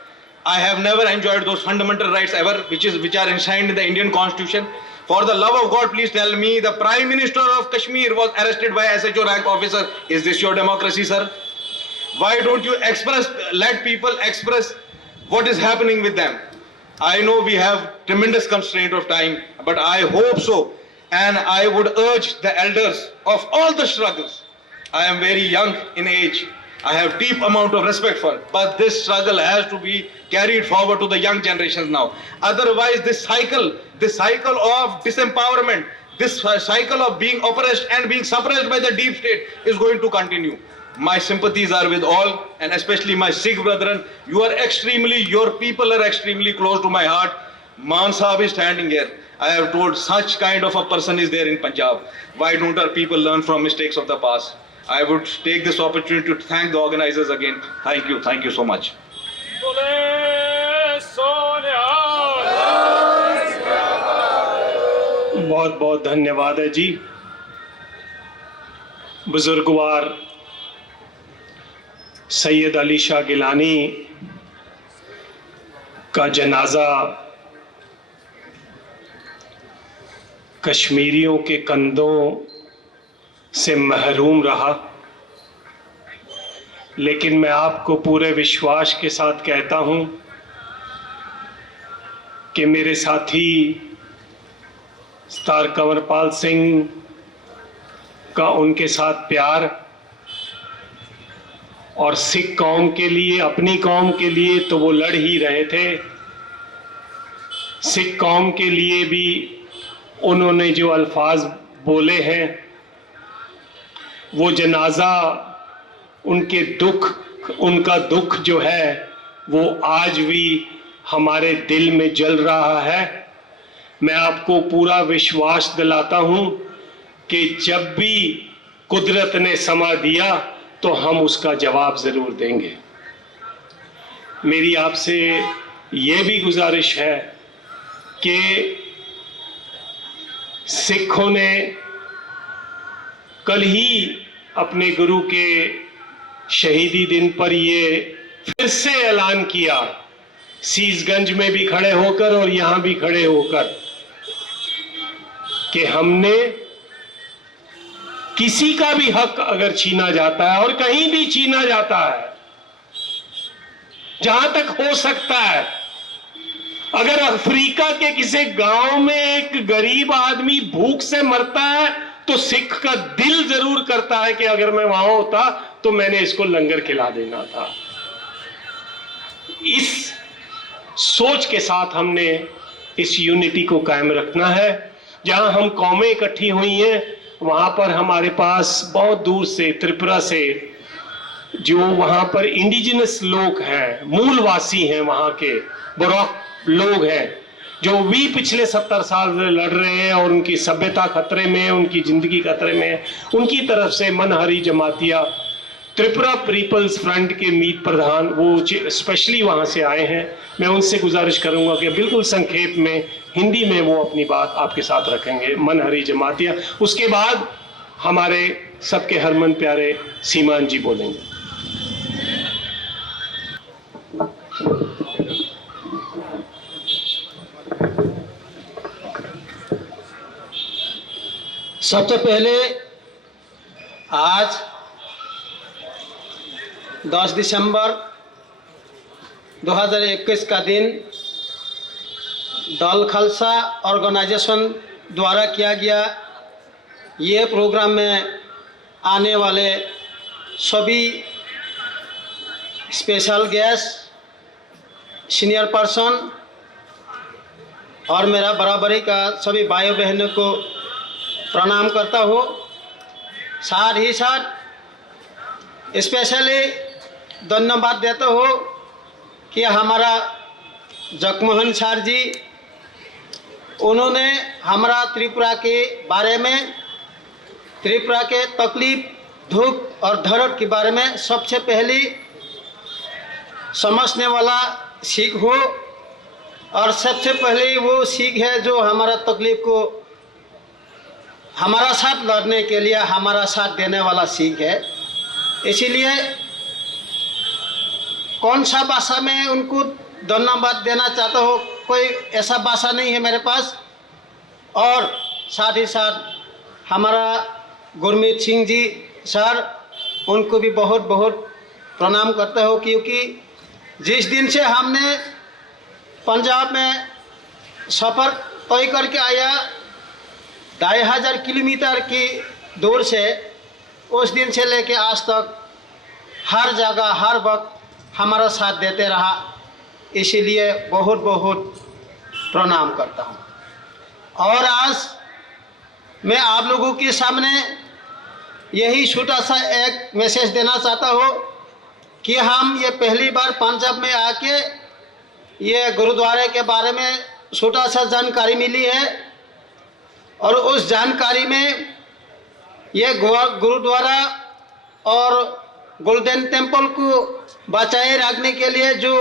I have never enjoyed those fundamental rights ever, which are enshrined in the Indian Constitution. For the love of God, please tell me, the Prime Minister of Kashmir was arrested by SHO rank officer. Is this your democracy, sir? Why don't you let people express what is happening with them? I know we have tremendous constraint of time, but I hope so. And I would urge the elders of all the struggles. I am very young in age. I have deep amount of respect for it, but this struggle has to be carried forward to the young generations now. Otherwise, this cycle of disempowerment, this cycle of being oppressed and being suppressed by the deep state is going to continue. My sympathies are with all, and especially my Sikh brethren. Your people are extremely close to my heart. Man Sahib is standing here. I have told such kind of a person is there in Punjab. Why don't our people learn from mistakes of the past? I would take this opportunity to thank the organizers again. Thank you so much. बहुत बहुत धन्यवाद है जी. बुजुर्गवार सैयद अली शाह गिलानी का जनाजा कश्मीरियों के कंधों से महरूम रहा, लेकिन मैं आपको पूरे विश्वास के साथ कहता हूं कि मेरे साथी सरदार कंवरपाल सिंह का उनके साथ प्यार और सिख कौम के लिए, अपनी कौम के लिए तो वो लड़ ही रहे थे, सिख कौम के लिए भी उन्होंने जो अल्फाज बोले हैं, वो जनाजा उनके दुख उनका दुख जो है वो आज भी हमारे दिल में जल रहा है। मैं आपको पूरा विश्वास दिलाता हूं कि जब भी कुदरत ने समा दिया तो हम उसका जवाब जरूर देंगे। मेरी आपसे ये भी गुजारिश है कि सिखों ने कल ही अपने गुरु के शहीदी दिन पर ये फिर से ऐलान किया, सीसगंज में भी खड़े होकर और यहां भी खड़े होकर, कि हमने किसी का भी हक अगर छीना जाता है और कहीं भी छीना जाता है, जहां तक हो सकता है, अगर अफ्रीका के किसी गांव में एक गरीब आदमी भूख से मरता है तो सिख का दिल जरूर करता है कि अगर मैं वहां होता तो मैंने इसको लंगर खिला देना था। इस सोच के साथ हमने इस यूनिटी को कायम रखना है। जहां हम कौमें इकट्ठी हुई हैं वहां पर हमारे पास बहुत दूर से त्रिपुरा से जो वहां पर इंडिजिनस लोग हैं, मूलवासी हैं, वहां के बरोक लोग हैं, जो भी पिछले 70 साल से लड़ रहे हैं और उनकी सभ्यता खतरे में है, उनकी जिंदगी खतरे में है, उनकी तरफ से मनहरी जमातिया त्रिपुरा पीपल्स फ्रंट के मीत प्रधान वो स्पेशली वहां से आए हैं। मैं उनसे गुजारिश करूंगा कि बिल्कुल संक्षेप में हिंदी में वो अपनी बात आपके साथ रखेंगे, मनहरी जमातिया। उसके बाद हमारे सबके हरमन प्यारे सीमान जी बोलेंगे। सबसे पहले आज 10 दिसंबर 2021 का दिन दल खालसा ऑर्गेनाइजेशन द्वारा किया गया ये प्रोग्राम में आने वाले सभी स्पेशल गेस्ट, सीनियर पर्सन और मेरा बराबरी का सभी भाई बहनों को प्रणाम करता हूँ। साथ ही साथ स्पेशली धन्यवाद देता हूँ कि हमारा जगमोहन सर जी, उन्होंने हमारा त्रिपुरा के बारे में, त्रिपुरा के तकलीफ, दुख और दर्द के बारे में सबसे पहले समझने वाला सीख हो, और सबसे पहले वो सीख है जो हमारा तकलीफ को हमारा साथ लड़ने के लिए हमारा साथ देने वाला सीख है। इसीलिए कौन सा भाषा में उनको धन्यवाद देना चाहता हो, कोई ऐसा भाषा नहीं है मेरे पास। और साथ ही साथ हमारा गुरमीत सिंह जी सर, उनको भी बहुत बहुत प्रणाम करता हो, क्योंकि जिस दिन से हमने पंजाब में सफ़र तय करके आया 2500 किलोमीटर की दूर से, उस दिन से लेके आज तक हर जगह हर वक्त हमारा साथ देते रहा। इसीलिए बहुत बहुत प्रणाम करता हूँ। और आज मैं आप लोगों के सामने यही छोटा सा एक मैसेज देना चाहता हूँ कि हम ये पहली बार पंजाब में आके ये गुरुद्वारे के बारे में छोटा सा जानकारी मिली है, और उस जानकारी में ये गुरुद्वारा और गोल्डन टेम्पल को बचाए रखने के लिए जो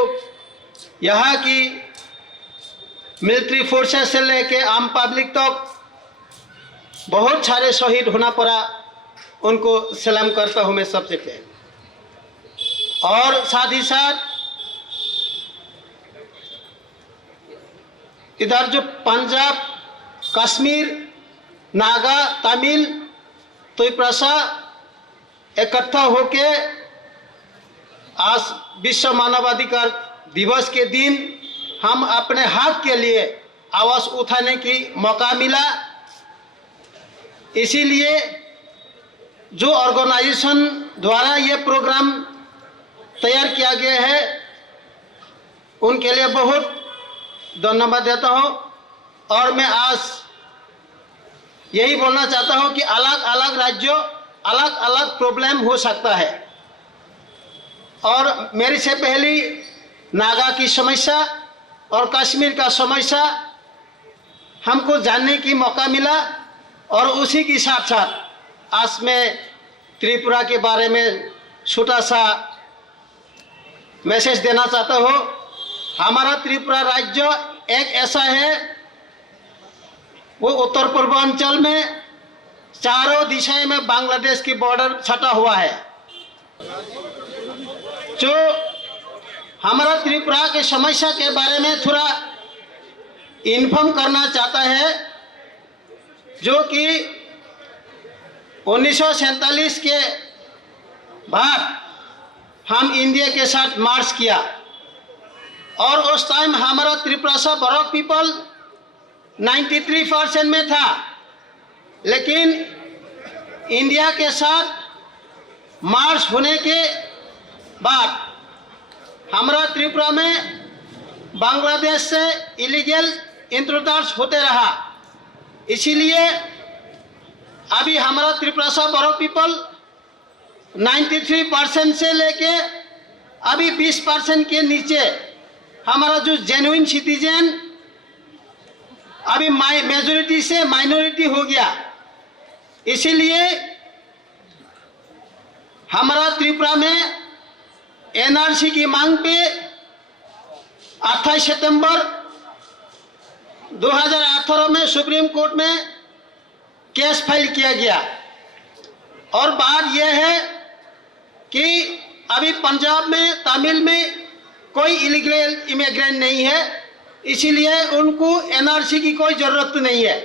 यहाँ की मिलिट्री फोर्सेस से लेके आम पब्लिक तक बहुत सारे शहीद होना पड़ा, उनको सलाम करता हूँ मैं सबसे पहले। और साथ ही साथ इधर जो पंजाब, कश्मीर, नागा, तमिल, त्रिपुरा इकट्ठा होके आज विश्व मानवाधिकार दिवस के दिन हम अपने हक के लिए आवाज़ उठाने की मौका मिला। इसीलिए जो ऑर्गेनाइजेशन द्वारा ये प्रोग्राम तैयार किया गया है, उनके लिए बहुत धन्यवाद देता हूँ। और मैं आज यही बोलना चाहता हूँ कि अलग अलग राज्यों अलग अलग प्रॉब्लम हो सकता है, और मेरे से पहले नागा की समस्या और कश्मीर का समस्या हमको जानने की मौका मिला, और उसी के साथ साथ आज मैं त्रिपुरा के बारे में छोटा सा मैसेज देना चाहता हूँ। हमारा त्रिपुरा राज्य एक ऐसा है, वो उत्तर पूर्वांचल में चारों दिशाएं में बांग्लादेश की बॉर्डर सटा हुआ है। जो हमारा त्रिपुरा के समस्या के बारे में थोड़ा इन्फॉर्म करना चाहता है, जो कि 1947 के बाद हम इंडिया के साथ मार्च किया, और उस टाइम हमारा त्रिपुरा सा बरोक पीपल 93% में था, लेकिन इंडिया के साथ मार्च होने के बाद हमारा त्रिपुरा में बांग्लादेश से इलीगल इंट्रोडक्स होते रहा। इसीलिए अभी हमारा त्रिपुरा सा बरोक पीपल 93% से लेके अभी 20% के नीचे हमारा जो जेन्युइन सिटीजन अभी मेजोरिटी से माइनॉरिटी हो गया। इसीलिए हमारा त्रिपुरा में एनआरसी की मांग पे 28 सितंबर 2018 में सुप्रीम कोर्ट में केस फाइल किया गया। और बात यह है कि अभी पंजाब में, तमिल में कोई इलीगल इमिग्रेंट नहीं है, इसीलिए उनको एनआरसी की कोई ज़रूरत नहीं है।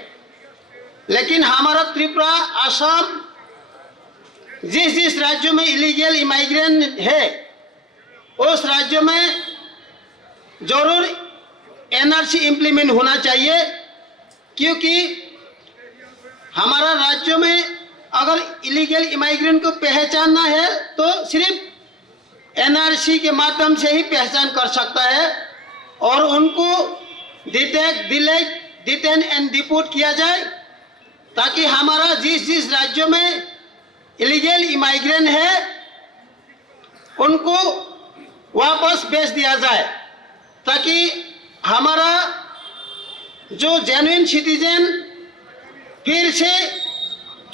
लेकिन हमारा त्रिपुरा, असम, जिस जिस राज्यों में इलीगल इमिग्रेंट है उस राज्य में जरूर एनआरसी इम्प्लीमेंट होना चाहिए, क्योंकि हमारा राज्य में अगर इलीगल इमिग्रेंट को पहचानना है तो सिर्फ एनआरसी के माध्यम से ही पहचान कर सकता है, और उनको डिटेन एंड डिपोर्ट किया जाए, ताकि हमारा जिस जिस राज्यों में इलीगल इमिग्रेंट है उनको वापस भेज दिया जाए, ताकि हमारा जो जेन्युइन सिटीजन फिर से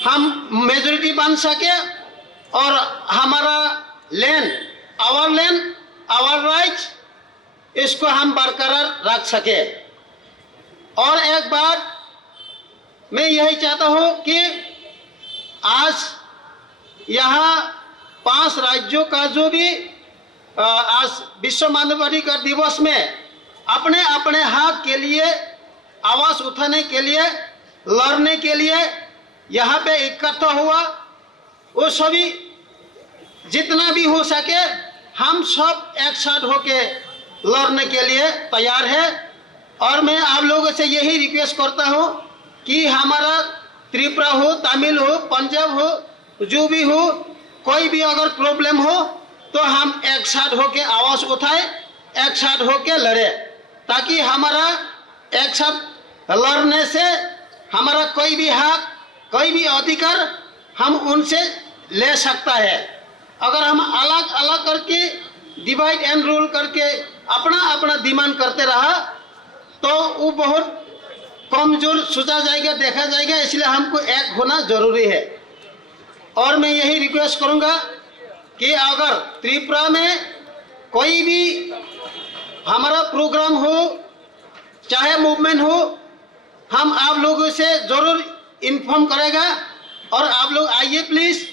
हम मेजॉरिटी बन सके, और हमारा लैंड, आवर राइट्स, इसको हम बरकरार रख सके। और एक बात मैं यही चाहता हूँ कि आज यहाँ 5 राज्यों का जो भी आज विश्व मानवाधिकार दिवस में अपने अपने हक के लिए आवाज़ उठाने के लिए, लड़ने के लिए यहाँ पे इकट्ठा हुआ, वो सभी जितना भी हो सके हम सब एक साथ होके लड़ने के लिए तैयार है। और मैं आप लोगों से यही रिक्वेस्ट करता हूँ कि हमारा त्रिपुरा हो, तमिल हो, पंजाब हो, जो भी हो, कोई भी अगर प्रॉब्लम हो तो हम एक साथ होके आवाज़ उठाए, एक साथ होके लड़े, ताकि हमारा एक साथ लड़ने से हमारा कोई भी हक, कोई भी अधिकार हम उनसे ले सकता है। अगर हम अलग अलग करके डिवाइड एंड रूल करके अपना अपना डिमांड करते रहा तो वो बहुत कमजोर सोचा जाएगा, देखा जाएगा। इसलिए हमको एक होना जरूरी है। और मैं यही रिक्वेस्ट करूंगा कि अगर त्रिपुरा में कोई भी हमारा प्रोग्राम हो, चाहे मूवमेंट हो, हम आप लोगों से जरूर इन्फॉर्म करेगा, और आप लोग आइए प्लीज़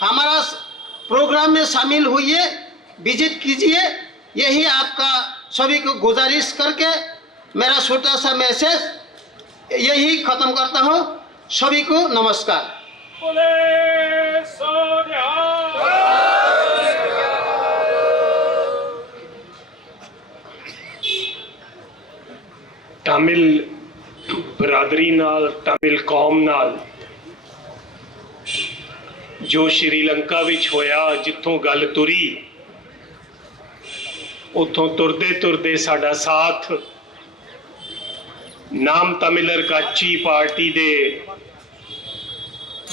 हमारा प्रोग्राम में शामिल होइए, विजिट कीजिए। यही आपका सभी को गुजारिश करके मेरा छोटा सा मैसेज यही ख़त्म करता हूँ। सभी को नमस्कार। तमिल बरादरी नाल, तमिल कौम नाल जो श्रीलंका विच होया, जिथों गल तुरी, उथों तुरदे तुरदे साडा साथ नाम तमिलर काची पार्टी दे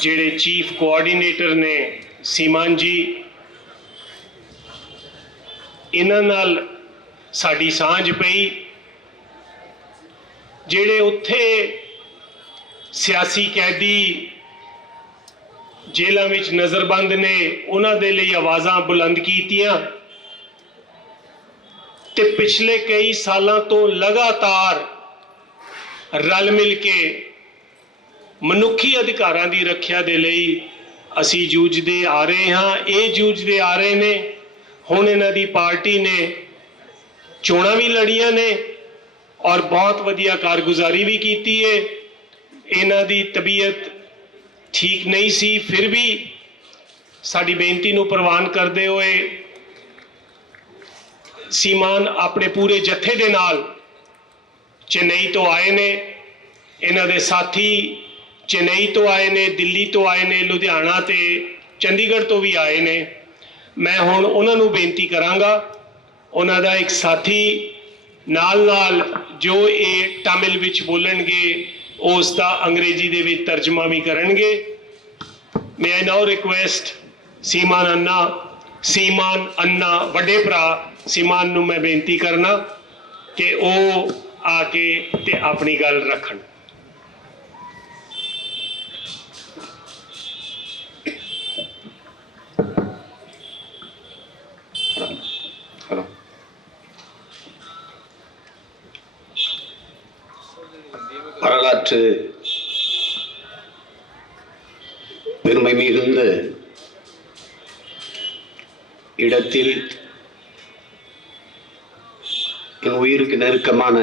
जेड़े चीफ कोआर्डिनेटर ने सीमान जी, ਇਹਨਾਂ ਨਾਲ ਸਾਡੀ ਸਾਂਝ ਪਈ। ਜਿਹੜੇ ਉੱਥੇ ਸਿਆਸੀ ਕੈਦੀ ਜੇਲ੍ਹਾਂ ਵਿੱਚ ਨਜ਼ਰਬੰਦ ਨੇ, ਉਹਨਾਂ ਦੇ ਲਈ ਆਵਾਜ਼ਾਂ ਬੁਲੰਦ ਕੀਤੀਆਂ ਤੇ ਪਿਛਲੇ ਕਈ ਸਾਲਾਂ ਤੋਂ ਲਗਾਤਾਰ ਰਲ ਮਿਲ ਕੇ ਮਨੁੱਖੀ ਅਧਿਕਾਰਾਂ ਦੀ ਰੱਖਿਆ ਦੇ ਲਈ ਅਸੀਂ ਜੂਝਦੇ ਆ ਰਹੇ ਹਾਂ। ਇਹ ਜੂਝਦੇ ਆ ਰਹੇ ਨੇ। ਹੁਣ ਇਹਨਾਂ ਦੀ ਪਾਰਟੀ ਨੇ ਚੋਣਾਂ ਵੀ ਲੜੀਆਂ ਨੇ ਔਰ ਬਹੁਤ ਵਧੀਆ ਕਾਰਗੁਜ਼ਾਰੀ ਵੀ ਕੀਤੀ ਹੈ। ਇਹਨਾਂ ਦੀ ਤਬੀਅਤ ਠੀਕ ਨਹੀਂ ਸੀ, ਫਿਰ ਵੀ ਸਾਡੀ ਬੇਨਤੀ ਨੂੰ ਪ੍ਰਵਾਨ ਕਰਦੇ ਹੋਏ ਸੀਮਾਨ ਆਪਣੇ ਪੂਰੇ ਜੱਥੇ ਦੇ ਨਾਲ ਚੇਨਈ ਤੋਂ ਆਏ ਨੇ। ਇਹਨਾਂ ਦੇ ਸਾਥੀ ਚੇਨਈ ਤੋਂ ਆਏ ਨੇ, ਦਿੱਲੀ ਤੋਂ ਆਏ ਨੇ, ਲੁਧਿਆਣਾ ਤੇ ਚੰਡੀਗੜ੍ਹ ਤੋਂ ਵੀ ਆਏ ਨੇ। ਮੈਂ ਹੁਣ ਉਹਨਾਂ ਨੂੰ ਬੇਨਤੀ ਕਰਾਂਗਾ, ਉਹਨਾਂ ਦਾ ਇੱਕ ਸਾਥੀ ਨਾਲ ਜੋ ਇਹ ਤਾਮਿਲ ਵਿੱਚ ਬੋਲਣਗੇ ਉਸ ਦਾ ਅੰਗਰੇਜ਼ੀ ਦੇ ਵਿੱਚ ਤਰਜਮਾ ਵੀ ਕਰਨਗੇ। ਮੈਂ ਆਈ ਨਾਓ ਰਿਕੁਐਸਟ ਸੀਮਾਨ ਅੰਨਾ ਵੱਡੇ ਭਰਾ ਸੀਮਾਨ ਨੂੰ ਮੈਂ ਬੇਨਤੀ ਕਰਨਾ ਕਿ ਉਹ ਆ ਕੇ ਤੇ ਆਪਣੀ ਗੱਲ ਰੱਖਣ। வரலாற்று பெருமை மிகுந்த இடத்தில் என் உயிருக்கு நெருக்கமான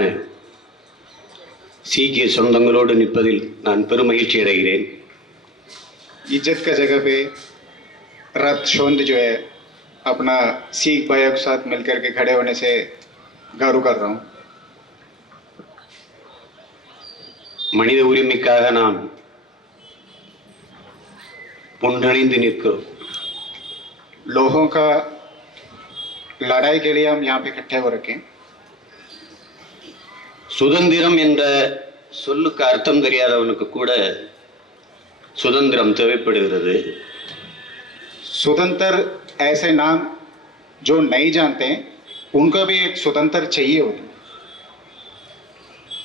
சீக்கிய சொந்தங்களோடு நிற்பதில் நான் பெருமகிழ்ச்சி அடைகிறேன்। इज्जत का जगह पे रथ शोंद जो है अपना सिख भाइयों के साथ मिलकर के खड़े होने से गौरव कर रहा हूँ। மனித உரிமைக்காக நாம் ஒன்றிணைந்து நிற்கிறோம்। लोगों का लड़ाई के लिए हम यहाँ पे इकट्ठे हो रखे हैं। சுதந்திரம் என்ற சொல்லுக்கு அர்த்தம் தெரியாதவனுக்கு கூட சுதந்திரம் தேவைப்படுகிறது। स्वतंत्र ऐसे नाम जो नहीं जानते हैं उनको भी एक स्वतंत्र चाहिए होती है।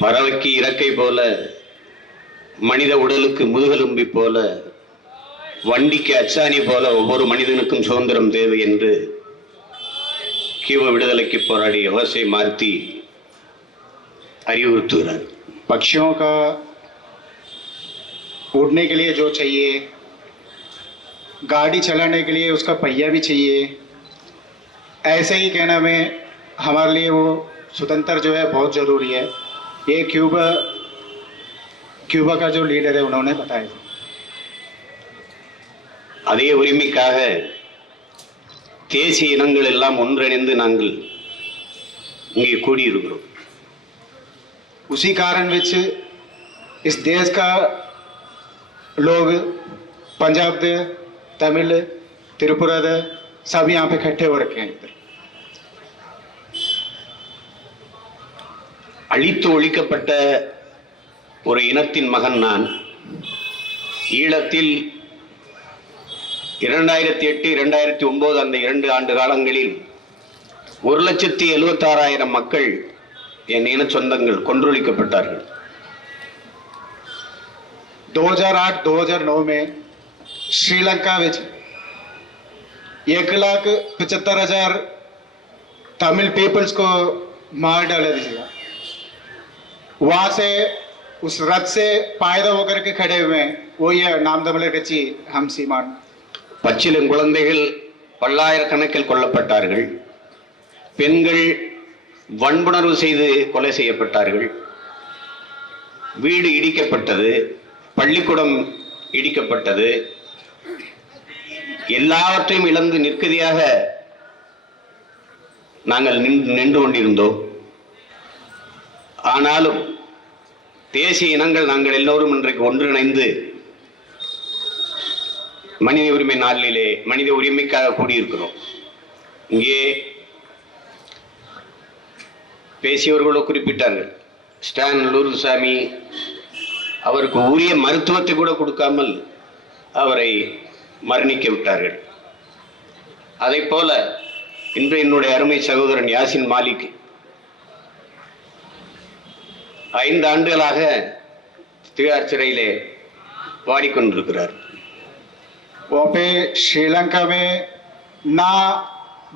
பறவைக்கு இறக்கை போல, மனித உடலுக்கு முதுகெலும்பி போல, வண்டிக்கு அச்சாணி போல ஒவ்வொரு மனிதனுக்கும் சுதந்திரம் தேவை என்று கியூப விடுதலைக்கு போராடி யோசே மார்த்தி அறிவுறுத்துகிறார்। पक्षियों का उड़ने के लिए जो चाहिए, गाड़ी चलाने के लिए उसका पहिया भी चाहिए, ऐसे ही कहना में हमारे लिए वो स्वतंत्र जो है बहुत ज़रूरी है। ये क्यूबा का जो लीडर है उन्होंने बताया। அதே உரிமைக்காக தேசிய இனங்கள் எல்லாம் ஒன்றிணைந்து நாங்கள் இங்கே கூடியிருக்கிறோம்। उसी कारण विच इस देश का लोग पंजाब दे, तमिल, त्रिपुरा दे सब यहाँ पे इकट्ठे हो रखे हैं। इधर அழித்து ஒழிக்கப்பட்ட ஒரு இனத்தின் மகன் நான்। ஈழத்தில் 2008 2009 அந்த 2 ஆண்டு காலங்களில் 1,76,000 மக்கள் என் இன சொந்தங்கள் கொன்றொழிக்கப்பட்டார்கள்। 2008-2009 में श्रीलंका में 1,75,000 तमिल पीपल्स को मार डाला दिया। वहां से उस रथ से पायदा होकर के खड़े हुए हैं वो ये नाम दमले कच्ची हम सीमान। பச்சிலம் குழந்தைகள் பல்லாயிரக்கணக்கில் கொல்லப்பட்டார்கள்। பெண்கள் வன்புணர்வு செய்து கொலை செய்யப்பட்டார்கள்। வீடு இடிக்கப்பட்டது, பள்ளிக்கூடம் இடிக்கப்பட்டது। எல்லாவற்றையும் இழந்து நிற்கதியாக நாங்கள் நின்று கொண்டிருந்தோம்। ஆனாலும் தேசிய இனங்கள் நாங்கள் எல்லோரும் இன்றைக்கு ஒன்றிணைந்து மனித உரிமை நாளிலே மனித உரிமைக்காக கூடியிருக்கிறோம்। இங்கே பேசியவர்களோ குறிப்பிட்டார்கள், ஸ்டான் லூர்துசாமி அவருக்கு உரிய மருத்துவத்தை கூட கொடுக்காமல் அவரை மரணிக்க விட்டார்கள்। அதை போல இன்று என்னுடைய அருமை சகோதரன் யாசின் மாலிக் 5 ஆண்டுகளாக திகார் சிறையிலே வாடிக்கொண்டிருக்கிறார். वहाँ पे श्रीलंका में ना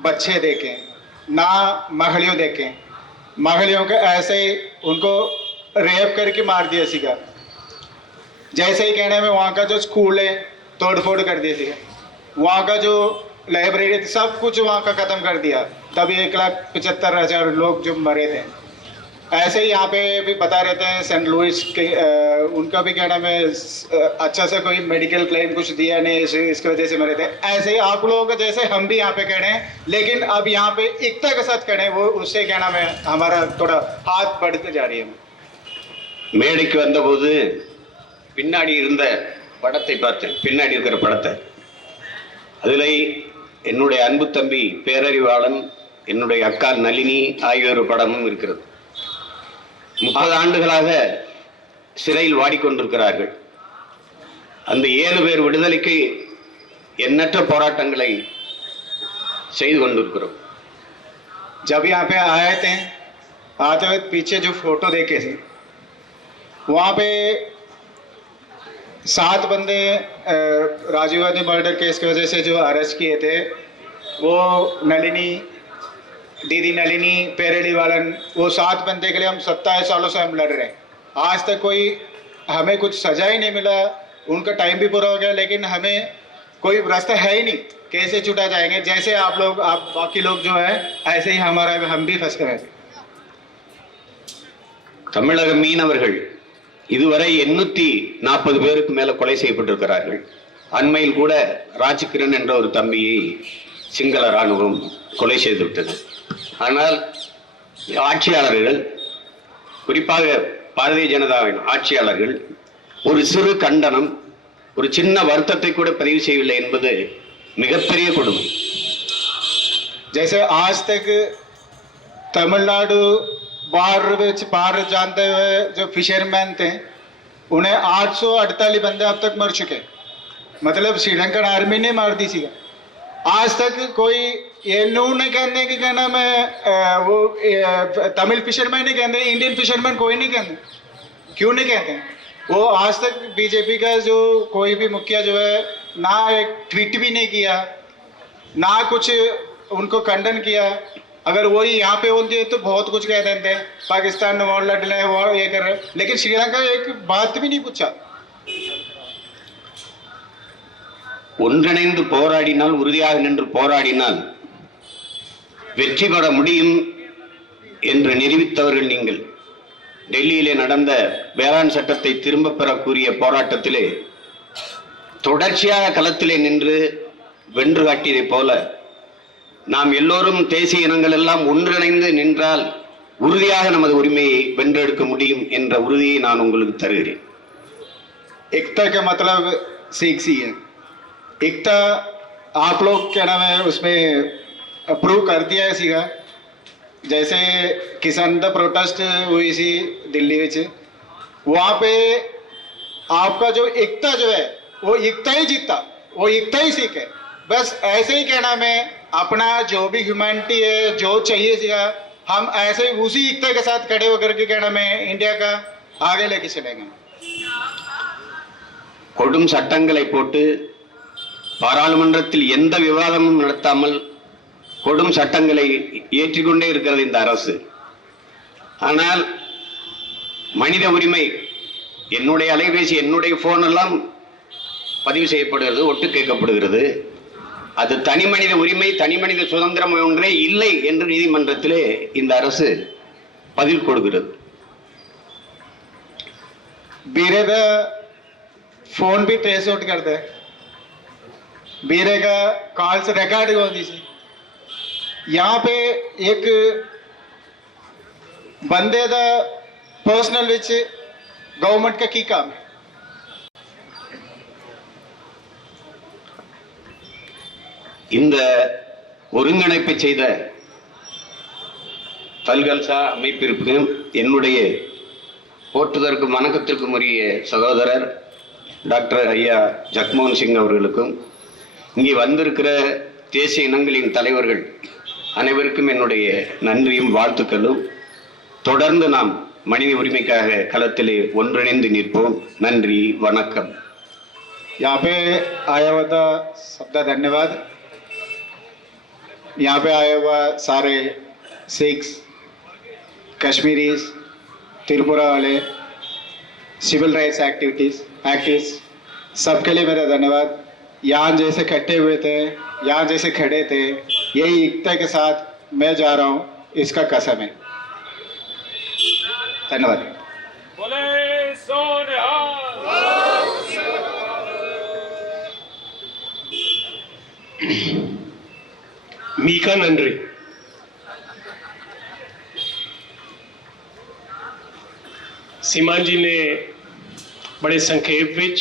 बच्चे देखें ना महलियों देखें, महलियों को ऐसे ही उनको रेप करके मार दिया सीगा। जैसे ही कहने में वहाँ का जो स्कूल है तोड़ फोड़ कर दिया सीगा, वहाँ का जो लाइब्रेरी थी सब कुछ वहाँ का ख़त्म कर दिया। तभी 1,75,000 लोग जो मरे थे। ऐसे ही यहाँ पे भी बता रहते हैं सेंट लुइस के उनका भी कहना में अच्छा से कोई मेडिकल क्लेम कुछ दिया नहीं, इसकी वजह से मरे थे। ऐसे ही आप लोगों का जैसे हम भी यहाँ पे कह रहे हैं, लेकिन अब यहाँ पे एकता के साथ कह रहे हैं, वो उससे कहना में हमारा थोड़ा हाथ बढ़ते जा रही है। மேடைக்கு வந்தபோது பின்னாடி இருந்த படத்தை பார்த்தேன், பின்னாடி இருக்கிற படத்தை. அதில் என்னுடைய அன்பு தம்பி பேரறிவாளன், என்னுடைய அக்கால் நளினி ஆகியோர் படமும் இருக்கிறது. 30 ஆண்டுகளாக சிறையில் வாடிக்கொண்டிருக்கிறார்கள். அந்த 7 பேர் விடுதலைக்கு எண்ணற்ற போராட்டங்களை செய்து கொண்டிருக்கிறோம். जब यहाँ पे आए थे, आते हुए पीछे जो फोटो देखे थे, वहाँ पे 7 बंदे राजीव गांधी मर्डर केस की वजह से जो अरेस्ट किए थे, वो नलिनी, दीदी नलिनी, पेरेडी वालन, वो 7 बंदे के लिए हम 27 सालों से हम लड़ रहे हैं। आज तक कोई हमें कुछ सजा ही नहीं मिला, उनका टाइम भी पूरा हो गया, लेकिन हमें कोई रास्ता है ही नहीं, कैसे छुटा जाएंगे। जैसे आप लोग, आप बाकी लोग जो है, ऐसे ही हमारा हम भी फंस गए। தமிழக மீனவர்கள் இதுவரை 840 பேருக்கு மேல கொலை செய்யப்பட்டிருக்கிறார்கள். அண்மையில் கூட ராஜ்கிரண் என்ற ஒரு தம்பியை சிங்கள ராணுவம் கொலை செய்து விட்டது. ஆனால் ஆட்சியாளர்கள், குறிப்பாக பாரதிய ஜனதாவின் ஆட்சியாளர்கள் ஒரு சிறு கண்டனம், ஒரு சின்ன வருத்தத்தை கூட பதிவு செய்யவில்லை என்பது மிகப்பெரிய கொடுமை. जैसे आज तक तमिलनाडु पार जानते हुए जो फिशरमैन थे, उन्हें 848 बंदे अब तक मर चुके, मतलब श्रीलंकन आर्मी ने मार दी थी। आज तक कोई ये नू नहीं कहते कि क्या नाम है, वो तमिल फिशरमैन नहीं कहते, इंडियन फिशरमैन कोई नहीं कहते। क्यों नहीं कहते? वो आज तक बीजेपी का जो कोई भी मुखिया जो है, ना एक ट्वीट भी नहीं किया, ना कुछ उनको खंडन किया। अगर वही यहाँ पे होती है तो बहुत कुछ कह देते हैं, पाकिस्तान ने वॉर लड़ रहे, वॉर ये कर रहे, लेकिन श्रीलंका एक बात भी नहीं पूछा। ஒன்றிணைந்து போராடினால், உறுதியாக நின்று போராடினால் வெற்றி பெற முடியும் என்று நிரூபித்தவர்கள் நீங்கள். டெல்லியிலே நடந்த வேளாண் சட்டத்தை திரும்ப பெற கூறிய போராட்டத்திலே தொடர்ச்சியாக களத்திலே நின்று வென்று காட்டியதைப் போல நாம் எல்லோரும் தேசிய இனங்கள் எல்லாம் ஒன்றிணைந்து நின்றால் உறுதியாக நமது உரிமையை வென்றெடுக்க முடியும் என்ற உறுதியை நான் உங்களுக்கு தருகிறேன். एकता का मतलब सीख सी है। एकता आप लोग क्या नाम है उसमें अप्रूव कर दिया है सीगा। जैसे किसान द प्रोटेस्ट हुई सी दिल्ली में, वहाँ पे आपका जो एकता जो है वो एकता ही जीता, वो एकता ही सीख है। बस ऐसे ही कहना में अपना जो भी ह्यूमैनिटी है, जो चाहिए सीगा, हम ऐसे उसी एकता के साथ खड़े होकर के कहना में इंडिया का आगे लेके चलेंगे। கொடும் சட்டங்களை போட்டு பாராளுமன்றத்தில் எந்த விவாதமும் நடத்தாமல் கொடும் சட்டங்களை ஏற்றிக்கொண்டே இருக்கிறது இந்த அரசு. ஆனால் மனித உரிமை, என்னுடைய அலைபேசி, என்னுடைய போன் எல்லாம் பதிவு செய்யப்படுகிறது, ஒட்டு கேட்கப்படுகிறது. அது தனி மனித உரிமை, தனி மனித சுதந்திரம் ஒன்றே இல்லை என்று நீதிமன்றத்திலே இந்த அரசு பதில் கொடுக்கிறது. बीरे का फोन भी ट्रेस आउट करते हैं, बीरे का कॉल्स रिकॉर्ड होती थी। यहाँ पे एक बंदे का पर्सनल विच गवर्नमेंट का की काम है। இந்த ஒருங்கிணைப்பை செய்த தல்கல்சா அமைப்பிற்கு என்னுடைய போற்றுதற்கும் வணக்கத்திற்கும் உரிய சகோதரர் டாக்டர் ஐயா ஜக்மோகன் சிங் அவர்களுக்கும், இங்கே வந்திருக்கிற தேசிய இனங்களின் தலைவர்கள் அனைவருக்கும் என்னுடைய நன்றியும் வாழ்த்துக்களும். தொடர்ந்து நாம் மனித உரிமைக்காக களத்திலே ஒன்றிணைந்து நிற்போம். நன்றி, வணக்கம். यहाँ पे आया हुआ था सबका धन्यवाद. यहाँ पे आए हुआ सारे सिख्स, कश्मीरीज, त्रिपुरा वाले, सिविल राइट्स एक्टिविस्ट सबके लिए मेरा धन्यवाद. यहाँ जैसे इकट्ठे हुए थे, यहाँ जैसे खड़े थे, यही एकता के साथ मैं जा रहा हूँ, इसका कसम है. धन्यवाद. मीका नंदरी. सीमान जी ने बड़े संखेप विच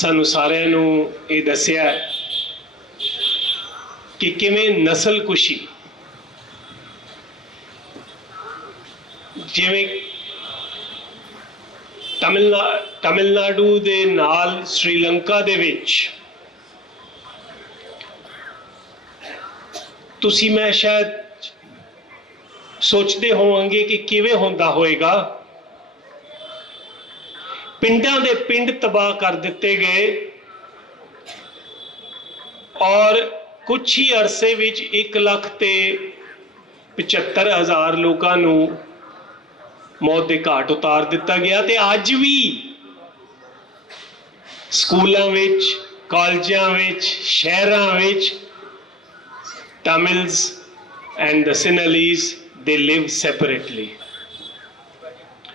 सानू सारिਆਂ ਨੂੰ ਇਹ ਦੱਸਿਆ ਕਿ ਕਿਵੇਂ ਨਸਲਕੁਸ਼ੀ ਜਿਵੇਂ ਤਮਿਲਨਾਡੂ ਦੇ ਨਾਲ ਸ਼੍ਰੀਲੰਕਾ ਦੇ ਵਿੱਚ ਤੁਸੀਂ ਮੈਂ ਸ਼ਾਇਦ ਸੋਚਦੇ ਹੋਵਾਂਗੇ ਕਿ ਕਿਵੇਂ ਹੁੰਦਾ ਹੋਵੇਗਾ. ਪਿੰਡਾਂ ਦੇ ਪਿੰਡ ਤਬਾਹ ਕਰ ਦਿੱਤੇ ਗਏ ਔਰ ਕੁਛ ਹੀ ਅਰਸੇ ਵਿੱਚ 1,75,000 ਲੋਕਾਂ ਨੂੰ ਮੌਤ ਦੇ ਘਾਟ ਉਤਾਰ ਦਿੱਤਾ ਗਿਆ. ਤੇ ਅੱਜ ਵੀ ਸਕੂਲਾਂ ਵਿੱਚ, ਕਾਲਜਾਂ ਵਿੱਚ, ਸ਼ਹਿਰਾਂ ਵਿੱਚ Tamils and the Sinhalese, they live separately.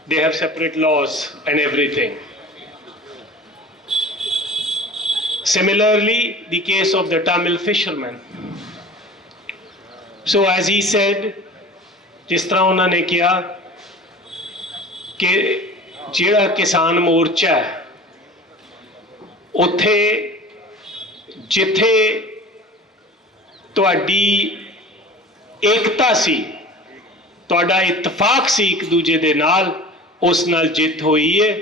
They have separate laws and everything. Similarly, the case of the Tamil fishermen. So as he said, जिस तरह उन्होंने किया कि ਜਿਹੜਾ ਕਿਸਾਨ ਮੋਰਚਾ ਹੈ ਉੱਥੇ ਜਿੱਥੇ ਤੁਹਾਡੀ ਏਕਤਾ ਸੀ, ਤੁਹਾਡਾ ਇਤਫਾਕ ਸੀ ਇੱਕ ਦੂਜੇ ਦੇ ਨਾਲ, ਉਸ ਨਾਲ ਜਿੱਤ ਹੋਈ ਹੈ.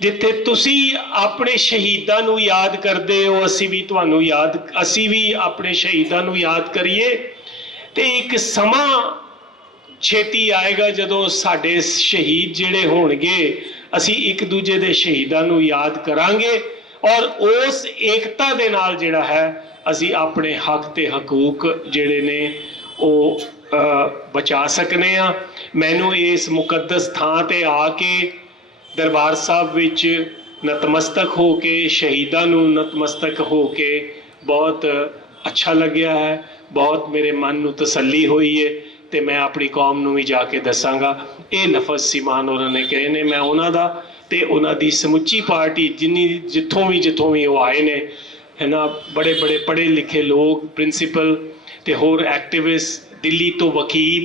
ਜਿੱਥੇ ਤੁਸੀਂ ਆਪਣੇ ਸ਼ਹੀਦਾਂ ਨੂੰ ਯਾਦ ਕਰਦੇ ਹੋ, ਅਸੀਂ ਵੀ ਆਪਣੇ ਸ਼ਹੀਦਾਂ ਨੂੰ ਯਾਦ ਕਰੀਏ. ਤੇ ਇੱਕ ਸਮਾਂ ਛੇਤੀ ਆਏਗਾ ਜਦੋਂ ਸਾਡੇ ਸ਼ਹੀਦ ਜਿਹੜੇ ਹੋਣਗੇ, ਅਸੀਂ ਇੱਕ ਦੂਜੇ ਦੇ ਸ਼ਹੀਦਾਂ ਨੂੰ ਯਾਦ ਕਰਾਂਗੇ ਔਰ ਉਸ ਏਕਤਾ ਦੇ ਨਾਲ ਜਿਹੜਾ ਹੈ ਅਸੀਂ ਆਪਣੇ ਹੱਕ ਤੇ ਹਕੂਕ ਜਿਹੜੇ ਨੇ ਉਹ ਬਚਾ ਸਕਨੇ ਆ. ਮੈਨੂੰ ਇਸ ਮੁਕੱਦਸ ਥਾਂ ਤੇ ਆ ਕੇ ਦਰਬਾਰ ਸਾਹਿਬ ਵਿੱਚ ਨਤਮਸਤਕ ਹੋ ਕੇ, ਸ਼ਹੀਦਾਂ ਨੂੰ ਨਤਮਸਤਕ ਹੋ ਕੇ ਬਹੁਤ ਅੱਛਾ ਲੱਗਿਆ ਹੈ. ਬਹੁਤ ਮੇਰੇ ਮਨ ਨੂੰ ਤਸੱਲੀ ਹੋਈ ਹੈ ਤੇ ਮੈਂ ਆਪਣੀ ਕੌਮ ਨੂੰ ਵੀ ਜਾ ਕੇ ਦੱਸਾਂਗਾ. ਇਹ ਲਫ਼ਜ਼ ਸੀਮਾਨ ਹੋਰਾਂ ਨੇ ਕਹੇ ਨੇ, ਮੈਂ ਉਹਨਾਂ ਦਾ ਤੇ ਉਹਨਾਂ ਦੀ ਸਮੁੱਚੀ ਪਾਰਟੀ ਜਿੱਥੋਂ ਵੀ ਉਹ ਆਏ ਨੇ है ना, बड़े बड़े पढ़े लिखे लोग, प्रिंसीपल ते होर एक्टिविस्ट, दिल्ली तो वकील,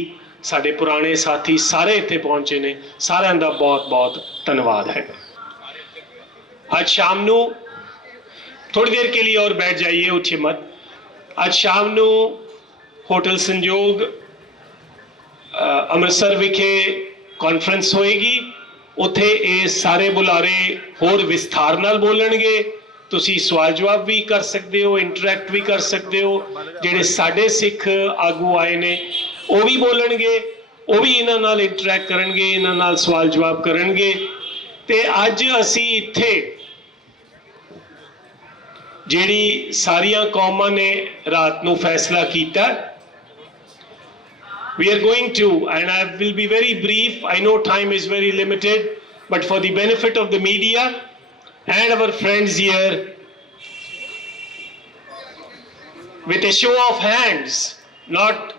साढ़े पुराने साथी सारे इत्थे पहुंचे ने. सारिਆਂ ਦਾ बहुत बहुत धन्यवाद है. आज शाम ਨੂੰ थोड़ी देर के लिए और बैठ जाइए, उठिए मत. आज शाम ਨੂੰ होटल संजोग ਅੰਮ੍ਰਿਤਸਰ ਵਿਖੇ ਕਾਨਫਰੰਸ ਹੋਏਗੀ. ਉੱਥੇ ਇਹ ਸਾਰੇ ਬੁਲਾਰੇ ਹੋਰ ਵਿਸਥਾਰ ਨਾਲ ਬੋਲਣਗੇ. ਤੁਸੀਂ ਸਵਾਲ ਜਵਾਬ ਵੀ ਕਰ ਸਕਦੇ ਹੋ, ਇੰਟਰੈਕਟ ਵੀ ਕਰ ਸਕਦੇ ਹੋ. ਜਿਹੜੇ ਸਾਡੇ ਸਿੱਖ ਆਗੂ ਆਏ ਨੇ ਉਹ ਵੀ ਬੋਲਣਗੇ, ਉਹ ਵੀ ਇਹਨਾਂ ਨਾਲ ਇੰਟਰੈਕਟ ਕਰਨਗੇ, ਇਹਨਾਂ ਨਾਲ ਸਵਾਲ ਜਵਾਬ ਕਰਨਗੇ. ਤੇ ਅੱਜ ਅਸੀਂ ਇੱਥੇ ਜਿਹੜੀ ਸਾਰੀਆਂ ਕੌਮਾਂ ਨੇ ਰਾਤ ਨੂੰ ਫੈਸਲਾ ਕੀਤਾ, we are going to, and I will be very brief, I know time is very limited, but for the benefit of the media and our friends here, with a show of hands, not